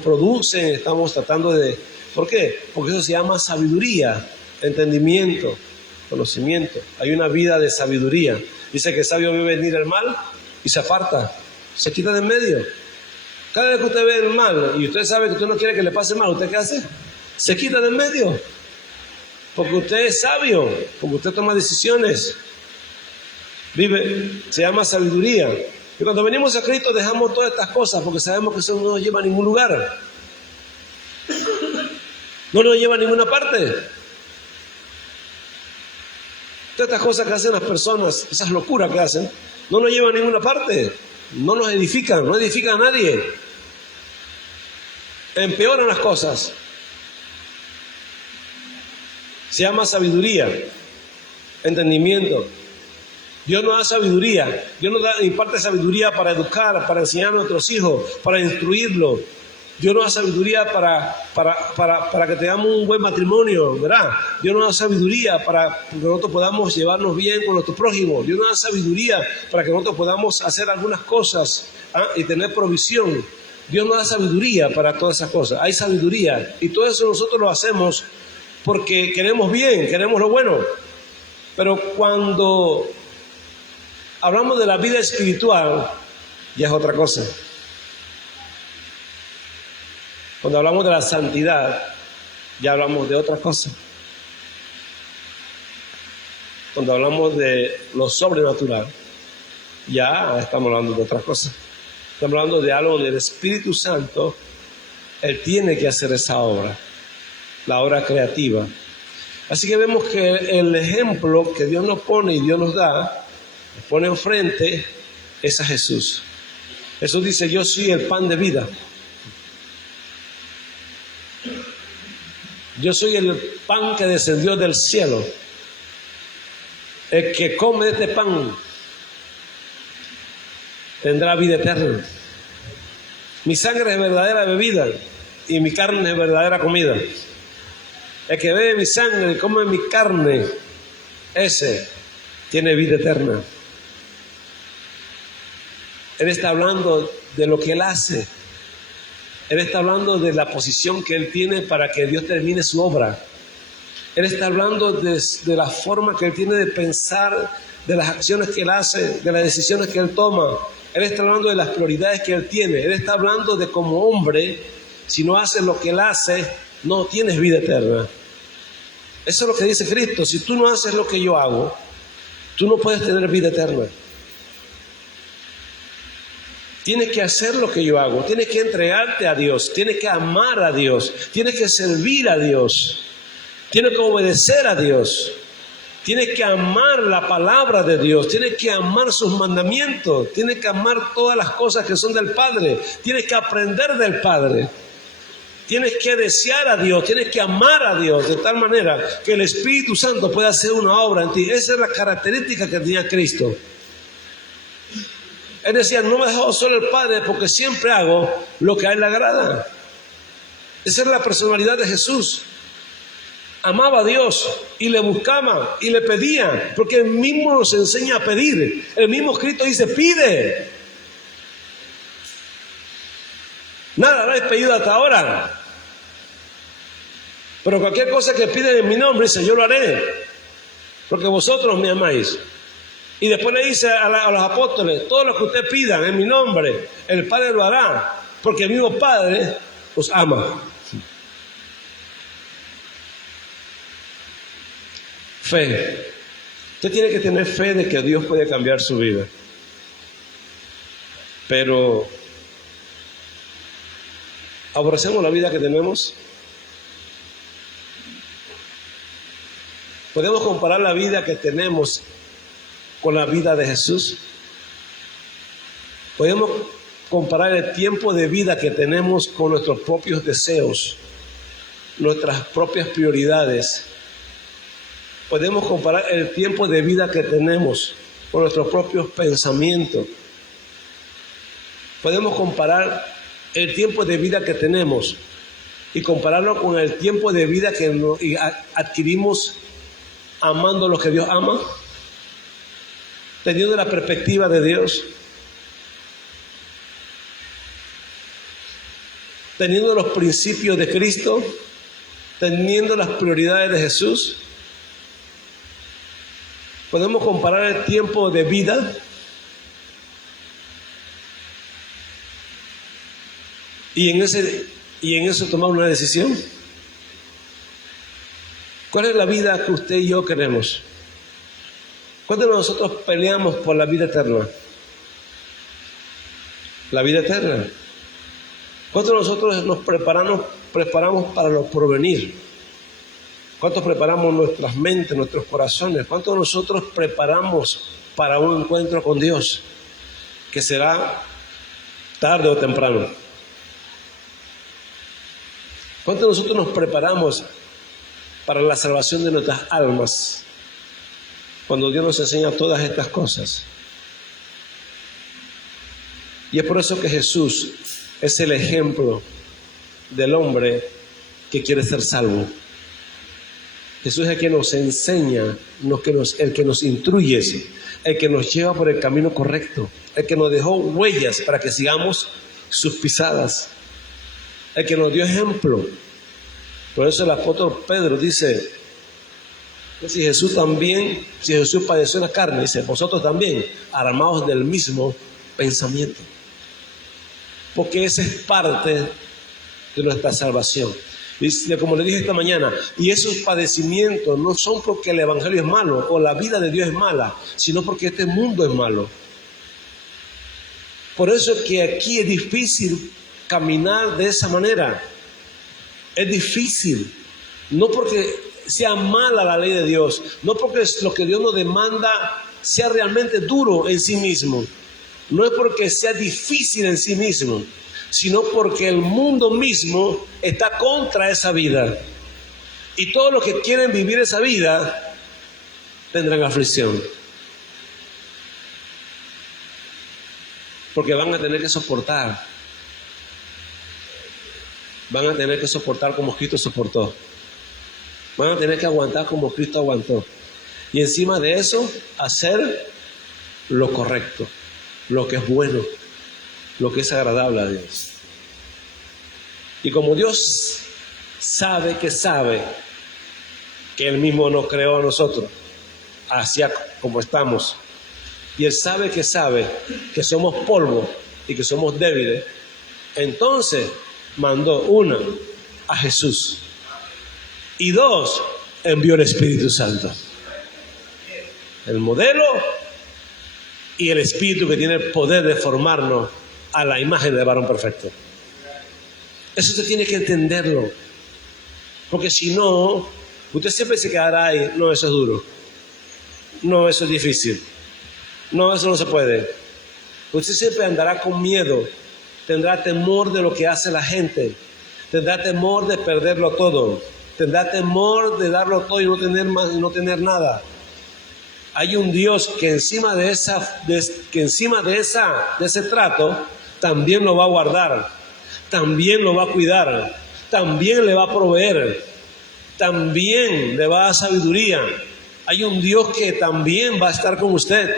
producen, estamos tratando de... ¿Por qué? Porque eso se llama sabiduría, entendimiento, conocimiento. Hay una vida de sabiduría. Dice que sabio ve venir el mal y se aparta. Se quita de en medio. Cada vez que usted ve el mal y usted sabe que usted no quiere que le pase mal, ¿usted qué hace? Se quita de en medio. Porque usted es sabio, porque usted toma decisiones. Vive, se llama sabiduría. Y cuando venimos a Cristo dejamos todas estas cosas porque sabemos que eso no nos lleva a ningún lugar. No nos lleva a ninguna parte. Todas estas cosas que hacen las personas, esas locuras que hacen, no nos llevan a ninguna parte. No nos edifican, no edifican a nadie. Empeoran las cosas. Se llama sabiduría, entendimiento. Dios nos da sabiduría. Dios nos imparte sabiduría para educar, para enseñar a nuestros hijos, para instruirlos. Dios nos da sabiduría para que tengamos un buen matrimonio, ¿verdad? Dios nos da sabiduría para que nosotros podamos llevarnos bien con nuestro prójimo. Dios nos da sabiduría para que nosotros podamos hacer algunas cosas y tener provisión. Dios nos da sabiduría para todas esas cosas. Hay sabiduría. Y todo eso nosotros lo hacemos porque queremos bien, queremos lo bueno. Pero cuando hablamos de la vida espiritual, ya es otra cosa. Cuando hablamos de la santidad, ya hablamos de otra cosa. Cuando hablamos de lo sobrenatural, ya estamos hablando de otra cosa. Estamos hablando de algo del Espíritu Santo. Él tiene que hacer esa obra, la obra creativa. Así que vemos que el ejemplo que Dios nos pone y Dios nos da, nos pone enfrente, es a Jesús. Jesús dice: yo soy el pan de vida. Yo soy el pan que descendió del cielo. El que come este pan tendrá vida eterna. Mi sangre es verdadera bebida y mi carne es verdadera comida. El que bebe mi sangre y come mi carne, ese tiene vida eterna. Él está hablando de lo que Él hace. Él está hablando de la posición que Él tiene para que Dios termine su obra. Él está hablando de la forma que Él tiene de pensar, de las acciones que Él hace, de las decisiones que Él toma. Él está hablando de las prioridades que Él tiene. Él está hablando de como hombre, si no haces lo que Él hace, no tienes vida eterna. Eso es lo que dice Cristo. Si tú no haces lo que yo hago, tú no puedes tener vida eterna. Tienes que hacer lo que yo hago, tienes que entregarte a Dios, tienes que amar a Dios, tienes que servir a Dios, tienes que obedecer a Dios, tienes que amar la palabra de Dios, tienes que amar sus mandamientos, tienes que amar todas las cosas que son del Padre, tienes que aprender del Padre, tienes que desear a Dios, tienes que amar a Dios de tal manera que el Espíritu Santo pueda hacer una obra en ti. Esa es la característica que tenía Cristo. Él decía, no me ha dejado solo el Padre porque siempre hago lo que a Él le agrada. Esa es la personalidad de Jesús. Amaba a Dios y le buscaba y le pedía, porque Él mismo nos enseña a pedir. El mismo Cristo dice, pide. Nada habéis pedido hasta ahora, pero cualquier cosa que piden en mi nombre, dice, yo lo haré, porque vosotros me amáis. Y después le dice a los apóstoles, todo lo que ustedes pidan en mi nombre, el Padre lo hará, porque el mismo Padre os ama. Fe. Usted tiene que tener fe de que Dios puede cambiar su vida. Pero ¿aborrecemos la vida que tenemos? ¿Podemos comparar la vida que tenemos con la vida de Jesús? ¿Podemos comparar el tiempo de vida que tenemos con nuestros propios deseos, nuestras propias prioridades? ¿Podemos comparar el tiempo de vida que tenemos con nuestros propios pensamientos? ¿Podemos comparar el tiempo de vida que tenemos y compararlo con el tiempo de vida que adquirimos amando lo que Dios ama? Teniendo la perspectiva de Dios, teniendo los principios de Cristo, teniendo las prioridades de Jesús. ¿Podemos comparar el tiempo de vida y en eso tomar una decisión? ¿Cuál es la vida que usted y yo queremos? ¿Cuántos de nosotros peleamos por la vida eterna? La vida eterna. ¿Cuántos de nosotros nos preparamos para lo porvenir? ¿Cuántos preparamos nuestras mentes, nuestros corazones? ¿Cuántos de nosotros preparamos para un encuentro con Dios que será tarde o temprano? ¿Cuántos de nosotros nos preparamos para la salvación de nuestras almas cuando Dios nos enseña todas estas cosas? Y es por eso que Jesús es el ejemplo del hombre que quiere ser salvo. Jesús es el que nos enseña, el que nos instruye, el que nos lleva por el camino correcto, el que nos dejó huellas para que sigamos sus pisadas, el que nos dio ejemplo. Por eso el apóstol Pedro dice, si Jesús padeció en la carne, dice, vosotros también, armados del mismo pensamiento. Porque esa es parte de nuestra salvación. Y como le dije esta mañana, y esos padecimientos no son porque el evangelio es malo o la vida de Dios es mala, sino porque este mundo es malo. Por eso es que aquí es difícil caminar de esa manera. Es difícil, no porque sea mala la ley de Dios, no porque lo que Dios nos demanda sea realmente duro en sí mismo, no es porque sea difícil en sí mismo, sino porque el mundo mismo está contra esa vida. Y todos los que quieren vivir esa vida tendrán aflicción. Porque van a tener que soportar. Van a tener que soportar como Cristo soportó. Van a tener que aguantar como Cristo aguantó. Y encima de eso, hacer lo correcto, lo que es bueno, lo que es agradable a Dios. Y como Dios sabe que Él mismo nos creó a nosotros, así como estamos, y Él sabe que somos polvo y que somos débiles, entonces mandó, una, a Jesús, y dos, envió el Espíritu Santo. El modelo y el Espíritu que tiene el poder de formarnos a la imagen del varón perfecto. Eso usted tiene que entenderlo. Porque si no, usted siempre se quedará ahí. No, eso es duro. No, eso es difícil. No, eso no se puede. Usted siempre andará con miedo. Tendrá temor de lo que hace la gente. Tendrá temor de perderlo todo. Tendrá temor de darlo todo y no tener más, y no tener nada. Hay un Dios que encima de ese trato también lo va a guardar, también lo va a cuidar, también le va a proveer, también le va a dar sabiduría. Hay un Dios que también va a estar con usted,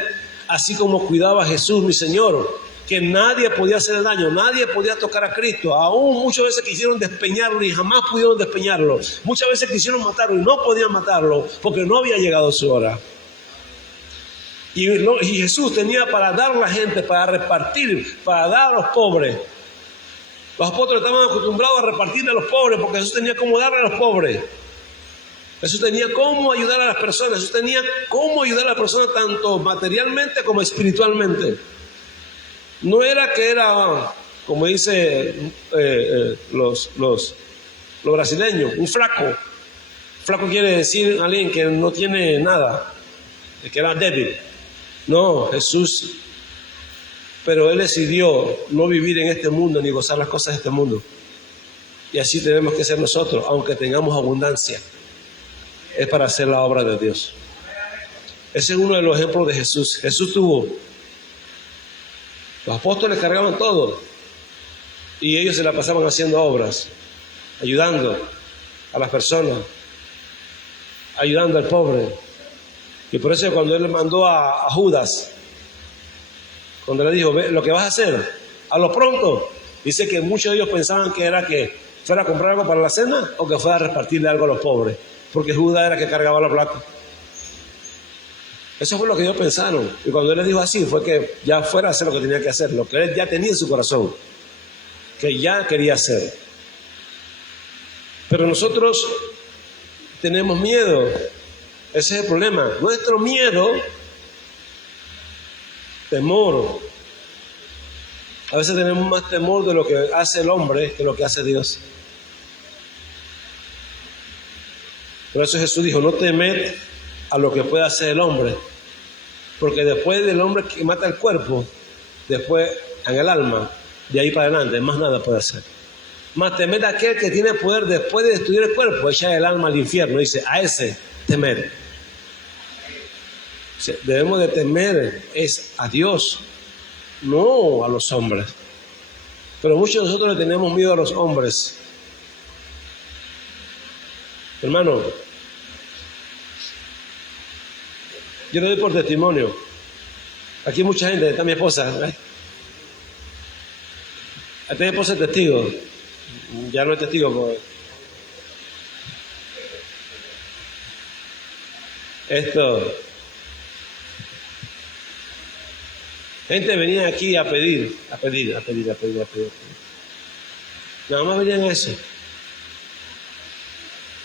así como cuidaba a Jesús, mi Señor, que nadie podía hacerle daño, nadie podía tocar a Cristo. Aún muchas veces quisieron despeñarlo y jamás pudieron despeñarlo. Muchas veces quisieron matarlo y no podían matarlo porque no había llegado su hora. Y Jesús tenía para dar a la gente, para repartir, para dar a los pobres. Los apóstoles estaban acostumbrados a repartirle a los pobres porque Jesús tenía cómo darle a los pobres. Jesús tenía cómo ayudar a las personas. Jesús tenía cómo ayudar a las personas tanto materialmente como espiritualmente. No era que era, como dicen los brasileños, un flaco. Flaco quiere decir alguien que no tiene nada, que era débil. No, Jesús, pero Él decidió no vivir en este mundo ni gozar las cosas de este mundo. Y así tenemos que ser nosotros, aunque tengamos abundancia. Es para hacer la obra de Dios. Ese es uno de los ejemplos de Jesús. Jesús tuvo, los apóstoles cargaban todo y ellos se la pasaban haciendo obras, ayudando a las personas, ayudando al pobre. Y por eso cuando Él le mandó a Judas, cuando le dijo, ve, lo que vas a hacer, hazlo pronto. Dice que muchos de ellos pensaban que era que fuera a comprar algo para la cena o que fuera a repartirle algo a los pobres, porque Judas era que cargaba la plata. Eso fue lo que ellos pensaron. Y cuando Él les dijo así, fue que ya fuera a hacer lo que tenía que hacer, lo que Él ya tenía en su corazón, que ya quería hacer. Pero nosotros tenemos miedo. Ese es el problema. Nuestro miedo, temor. A veces tenemos más temor de lo que hace el hombre que lo que hace Dios. Por eso Jesús dijo, no temed a lo que pueda hacer el hombre. Porque después del hombre que mata el cuerpo, después en el alma, de ahí para adelante, más nada puede hacer. Más temed a aquel que tiene poder después de destruir el cuerpo, echar el alma al infierno. Dice, a ese temer. Debemos de temer es a Dios, no a los hombres. Pero muchos de nosotros le tenemos miedo a los hombres. Hermano, yo le doy por testimonio. Aquí hay mucha gente, está mi esposa. Esta mi esposa es testigo. Ya no es testigo. Porque esto. Gente venía aquí a pedir. Nada más venían a eso.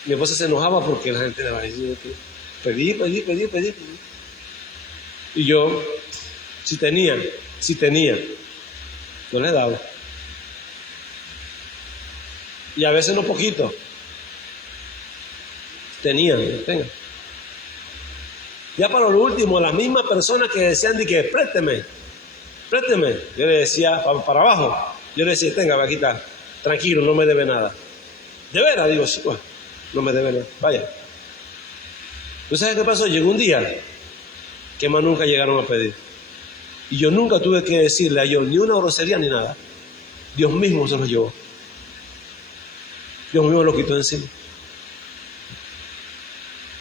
Mi esposa se enojaba porque la gente le va a decir, pedí. Y yo, si tenía, yo le daba. Y a veces no poquito. Tenga. Ya para lo último, las mismas personas que decían de que présteme. Yo le decía para abajo. Yo le decía, tenga, vaquita, tranquilo, no me debe nada. De veras, digo, sí, pues, no me debe nada. Vaya. ¿Tú sabes qué pasó? Llegó un día que más nunca llegaron a pedir. Y yo nunca tuve que decirle a ellos ni una grosería ni nada. Dios mismo se los llevó. Dios mismo lo quitó encima.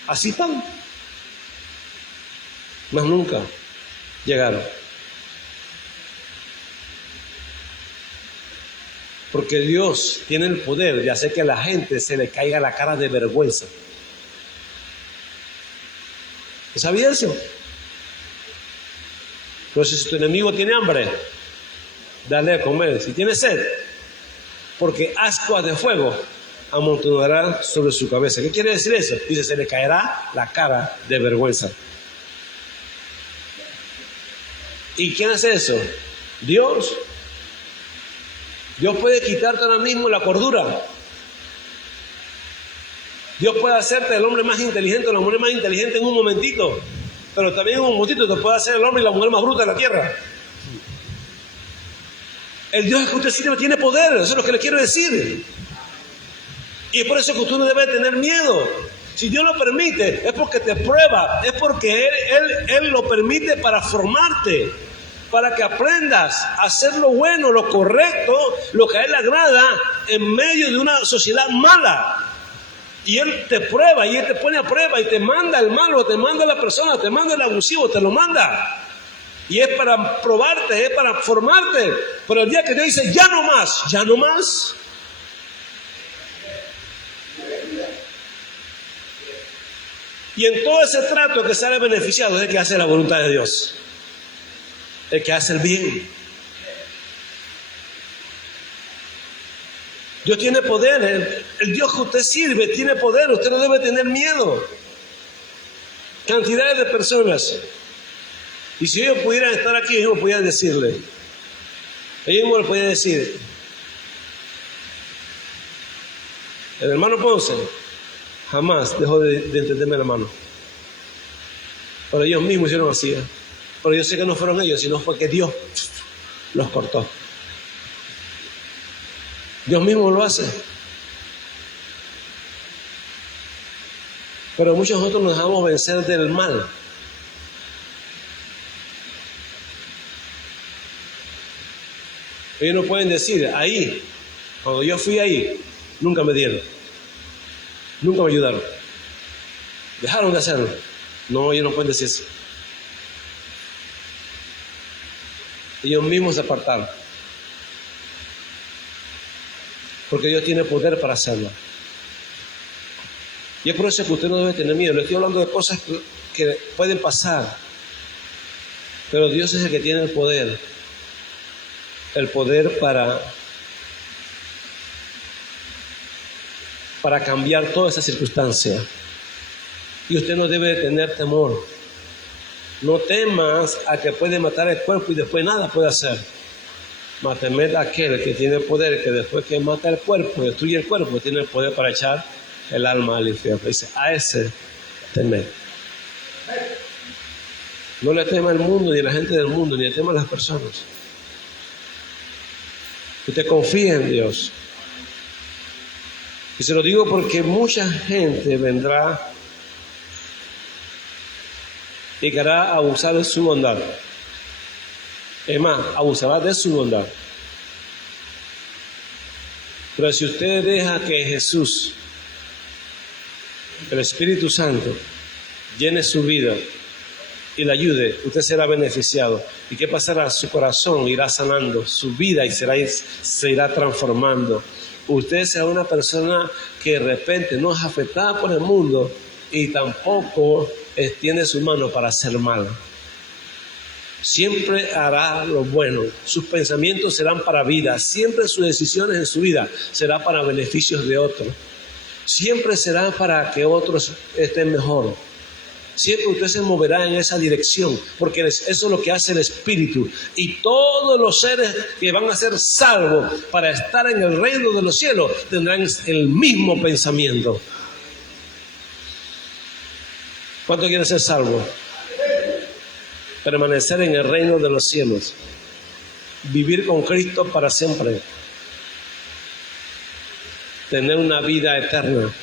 Así están. Más nunca llegaron. Porque Dios tiene el poder de hacer que a la gente se le caiga la cara de vergüenza. ¿Sabía eso? Entonces, si tu enemigo tiene hambre, dale a comer. Si tiene sed, porque ascuas de fuego amontonará sobre su cabeza. ¿Qué quiere decir eso? Dice, se le caerá la cara de vergüenza. ¿Y quién hace eso? Dios. Dios puede quitarte ahora mismo la cordura. Dios puede hacerte el hombre más inteligente o la mujer más inteligente en un momentito, pero también en un momentito te puede hacer el hombre y la mujer más bruta de la tierra. El Dios que usted sirve tiene poder, eso es lo que le quiero decir. Y es por eso que usted no debe tener miedo. Si Dios lo permite, es porque te prueba, es porque Él lo permite para formarte, para que aprendas a hacer lo bueno, lo correcto, lo que a Él le agrada en medio de una sociedad mala. Y Él te prueba, y Él te pone a prueba, y te manda el malo, te manda la persona, te manda el abusivo, te lo manda. Y es para probarte, es para formarte. Pero el día que te dice, ya no más, ya no más. Y en todo ese trato que sale beneficiado es el que hace la voluntad de Dios. El que hace el bien. Dios tiene poder, el Dios que usted sirve tiene poder, usted no debe tener miedo. Cantidades de personas. Y si ellos pudieran estar aquí, ellos pudieran decirle, ellos me lo podían decir, el hermano Ponce jamás dejó de entenderme el hermano. Pero ellos mismos hicieron así. Pero yo sé que no fueron ellos, sino fue que Dios los cortó. Dios mismo lo hace. Pero muchos nosotros nos dejamos vencer del mal. Ellos no pueden decir, ahí, cuando yo fui ahí, nunca me dieron. Nunca me ayudaron. Dejaron de hacerlo. No, ellos no pueden decir eso. Ellos mismos se apartaron. Porque Dios tiene poder para hacerlo. Y es por eso que usted no debe tener miedo. Le estoy hablando de cosas que pueden pasar. Pero Dios es el que tiene el poder. El poder para cambiar toda esa circunstancia. Y usted no debe tener temor. No temas a que puede matar el cuerpo y después nada puede hacer. Mas temed a aquel que tiene poder, que después que mata el cuerpo, destruye el cuerpo, tiene el poder para echar el alma al infierno. Dice, a ese temed. No le tema al mundo, ni a la gente del mundo, ni le tema a las personas. Usted confía en Dios. Y se lo digo porque mucha gente vendrá y querrá abusar de su bondad. Es más, abusará de su bondad. Pero si usted deja que Jesús, el Espíritu Santo, llene su vida y le ayude, usted será beneficiado. ¿Y qué pasará? Su corazón irá sanando, su vida y se irá transformando. Usted será una persona que de repente no es afectada por el mundo y tampoco extiende su mano para hacer mal. Siempre hará lo bueno. Sus pensamientos serán para vida. Siempre sus decisiones en su vida serán para beneficios de otros. Siempre será para que otros estén mejor. Siempre usted se moverá en esa dirección, porque eso es lo que hace el Espíritu. Y todos los seres que van a ser salvos para estar en el reino de los cielos tendrán el mismo pensamiento. ¿Cuánto quiere ser salvo? Permanecer en el reino de los cielos. Vivir con Cristo para siempre. Tener una vida eterna.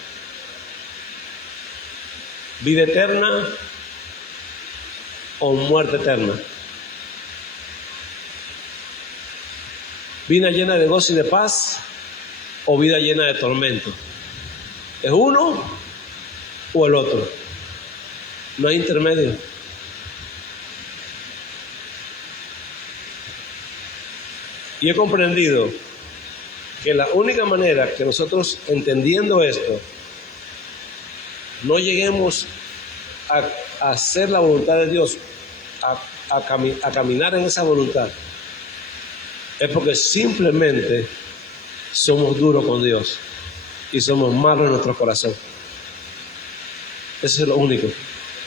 Vida eterna o muerte eterna. Vida llena de gozo y de paz o vida llena de tormento. ¿Es uno o el otro? No hay intermedio. Y he comprendido que la única manera que nosotros, entendiendo esto, no lleguemos a hacer la voluntad de Dios, a caminar en esa voluntad, es porque simplemente somos duros con Dios. y somos malos en nuestro corazón. Eso es lo único.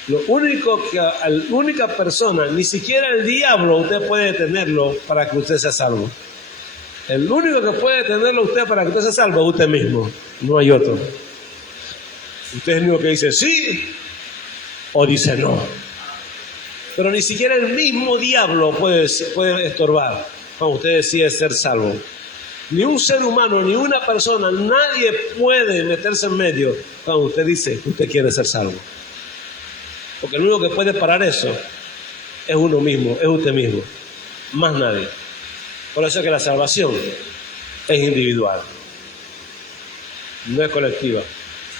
Lo único que la única persona, ni siquiera el diablo, usted puede detenerlo para que usted sea salvo. El único que puede detenerlo usted para que usted sea salvo es usted mismo. No hay otro. Usted es el único que dice sí o dice no. Pero ni siquiera el mismo diablo puede estorbar cuando usted decide ser salvo. Ni un ser humano, ni una persona, nadie puede meterse en medio cuando usted dice que usted quiere ser salvo. Porque el único que puede parar eso es uno mismo, es usted mismo. Más nadie. Por eso es que la salvación es individual. No es colectiva.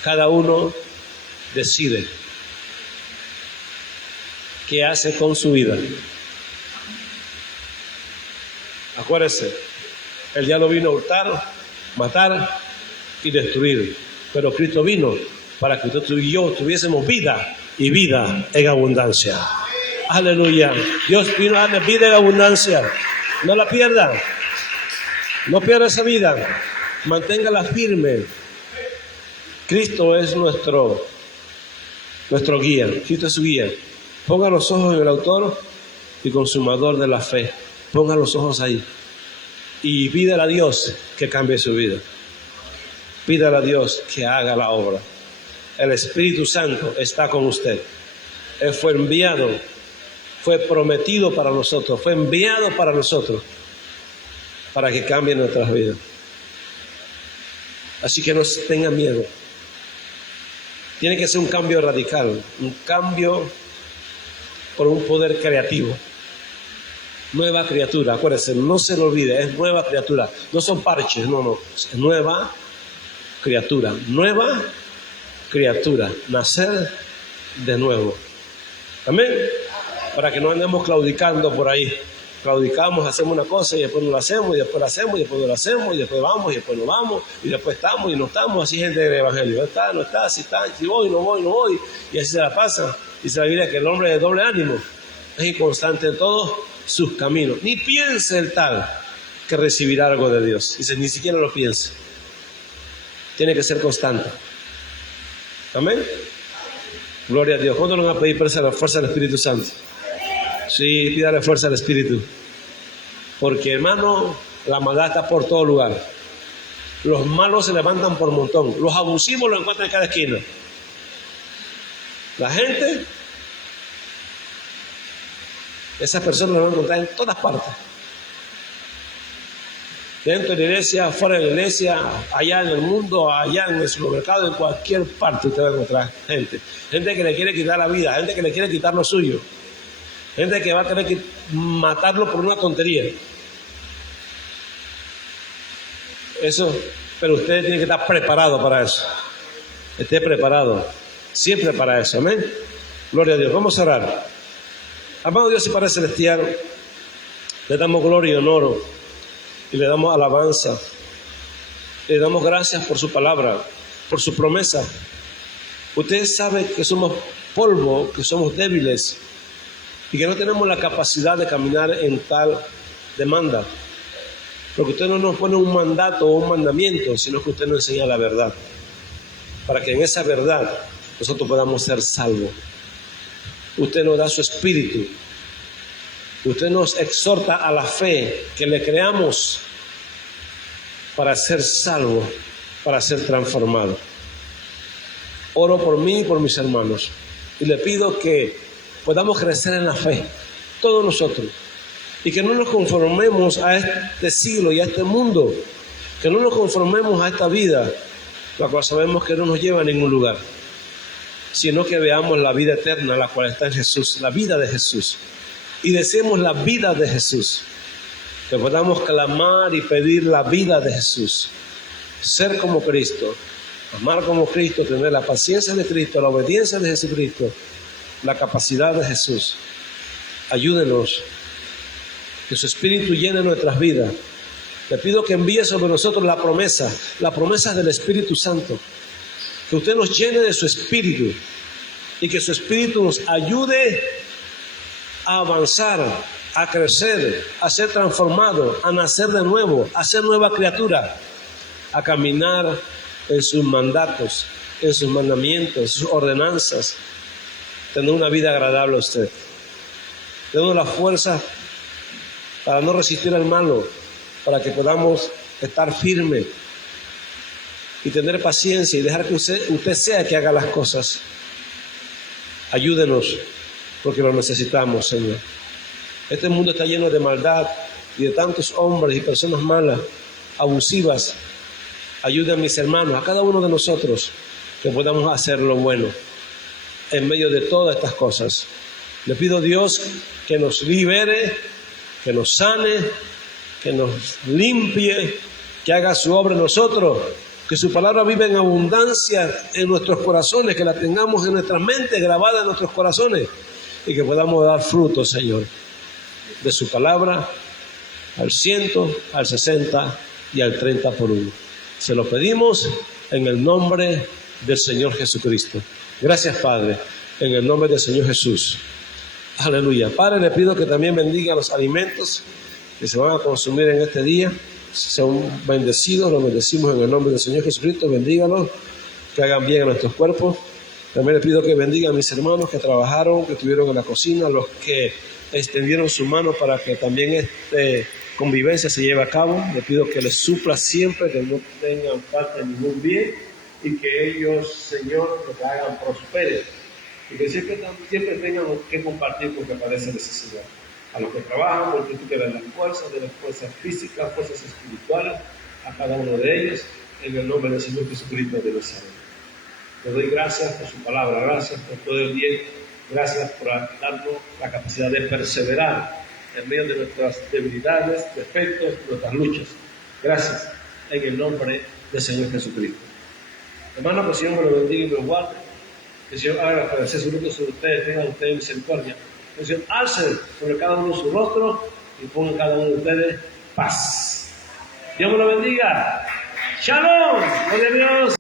Cada uno decide qué hace con su vida. Acuérdese, el diablo vino a hurtar, matar y destruir. Pero Cristo vino para que usted y yo tuviésemos vida y vida en abundancia. Aleluya. Dios vino a darle vida en abundancia. No la pierda. No pierda esa vida. Manténgala firme. Cristo es nuestro guía. Cristo es su guía. Ponga los ojos en el autor y consumador de la fe. Ponga los ojos ahí. Y pídale a Dios que cambie su vida. Pídale a Dios que haga la obra. El Espíritu Santo está con usted. Él fue enviado, fue prometido para nosotros, fue enviado para nosotros, para que cambie nuestras vidas. Así que no tenga miedo. Tiene que ser un cambio radical, un cambio por un poder creativo. Nueva criatura, acuérdense, no se lo olvide, es nueva criatura. No son parches, no, es nueva criatura. Nueva criatura, nacer de nuevo. Amén. Para que no andemos claudicando por ahí. Claudicamos, hacemos una cosa y después no la hacemos, y después la hacemos, y después no la hacemos, y después vamos, y después no vamos, y después estamos y no estamos. Así gente del evangelio. No está, si voy, no voy, y así se la pasa. Dice la Biblia que el hombre de doble ánimo es inconstante en todos sus caminos. Ni piense el tal que recibirá algo de Dios. Dice, ni siquiera lo piense. Tiene que ser constante. Amén. Gloria a Dios. ¿Cuándo nos va a pedir la fuerza del Espíritu Santo? Sí, pídale fuerza al Espíritu. Porque, hermano, la maldad está por todo lugar. Los malos se levantan por montón. Los abusivos los encuentran en cada esquina. La gente, esas personas las van a encontrar en todas partes. Dentro de la iglesia, fuera de la iglesia, allá en el mundo, allá en el supermercado, en cualquier parte usted va a encontrar gente. Gente que le quiere quitar la vida, gente que le quiere quitar lo suyo. Gente que va a tener que matarlo por una tontería. Eso, pero usted tiene que estar preparado para eso. Esté preparado, siempre para eso. Amén. Gloria a Dios. Vamos a orar. Amado Dios y Padre Celestial, le damos gloria y honor y le damos alabanza. Le damos gracias por su palabra, por su promesa. Usted sabe que somos polvo, que somos débiles y que no tenemos la capacidad de caminar en tal demanda. Porque usted no nos pone un mandato o un mandamiento, sino que usted nos enseña la verdad, para que en esa verdad nosotros podamos ser salvos. Usted nos da su espíritu. Usted nos exhorta a la fe, que le creamos para ser salvos, para ser transformados. Oro por mí y por mis hermanos. Y le pido que podamos crecer en la fe, todos nosotros. Y que no nos conformemos a este siglo y a este mundo. Que no nos conformemos a esta vida, la cual sabemos que no nos lleva a ningún lugar. Sino que veamos la vida eterna, la cual está en Jesús, la vida de Jesús. Y deseemos la vida de Jesús. Que podamos clamar y pedir la vida de Jesús. Ser como Cristo, amar como Cristo, tener la paciencia de Cristo, la obediencia de Jesucristo, la capacidad de Jesús. Ayúdenos, que su Espíritu llene nuestras vidas. Le pido que envíe sobre nosotros la promesa del Espíritu Santo. Que usted nos llene de su Espíritu y que su Espíritu nos ayude a avanzar, a crecer, a ser transformado, a nacer de nuevo, a ser nueva criatura, a caminar en sus mandatos, en sus mandamientos, en sus ordenanzas. Tener una vida agradable a usted. Tener la fuerza para no resistir al malo, para que podamos estar firmes y tener paciencia y dejar que usted sea el que haga las cosas. Ayúdenos, porque lo necesitamos, Señor. Este mundo está lleno de maldad y de tantos hombres y personas malas, abusivas. Ayude a mis hermanos, a cada uno de nosotros, que podamos hacer lo bueno en medio de todas estas cosas. Le pido a Dios que nos libere, que nos sane, que nos limpie, que haga su obra en nosotros, que su palabra viva en abundancia en nuestros corazones, que la tengamos en nuestra mente, grabada en nuestros corazones, y que podamos dar fruto, Señor, de su palabra al 100, al 60 y al 30 por uno. Se lo pedimos en el nombre del Señor Jesucristo. Gracias, Padre, en el nombre del Señor Jesús. Aleluya. Padre, le pido que también bendiga los alimentos que se van a consumir en este día. Son bendecidos, los bendecimos en el nombre del Señor Jesucristo. Bendígalos, que hagan bien a nuestros cuerpos. También le pido que bendiga a mis hermanos que trabajaron, que estuvieron en la cocina, los que extendieron su mano para que también esta convivencia se lleve a cabo. Le pido que les supla siempre, que no tengan falta de ningún bien y que ellos, Señor, lo que hagan prospere. Y que siempre tengan que compartir con que padece necesidad. A los que trabajan, porque tú quieras las fuerzas físicas, fuerzas espirituales, a cada uno de ellos, en el nombre del Señor Jesucristo de Nazaret. Le doy gracias por su palabra, gracias por todo el bien, gracias por darnos la capacidad de perseverar en medio de nuestras debilidades, defectos, nuestras luchas. Gracias en el nombre del Señor Jesucristo. Hermano, que el Señor me lo bendiga y me lo guarde. Que el Señor haga aparecer su rostro sobre ustedes, tengan ustedes misericordia. Que el Señor alce sobre cada uno su rostro y ponga en cada uno de ustedes paz. Dios me lo bendiga. Shalom. Gloria a Dios.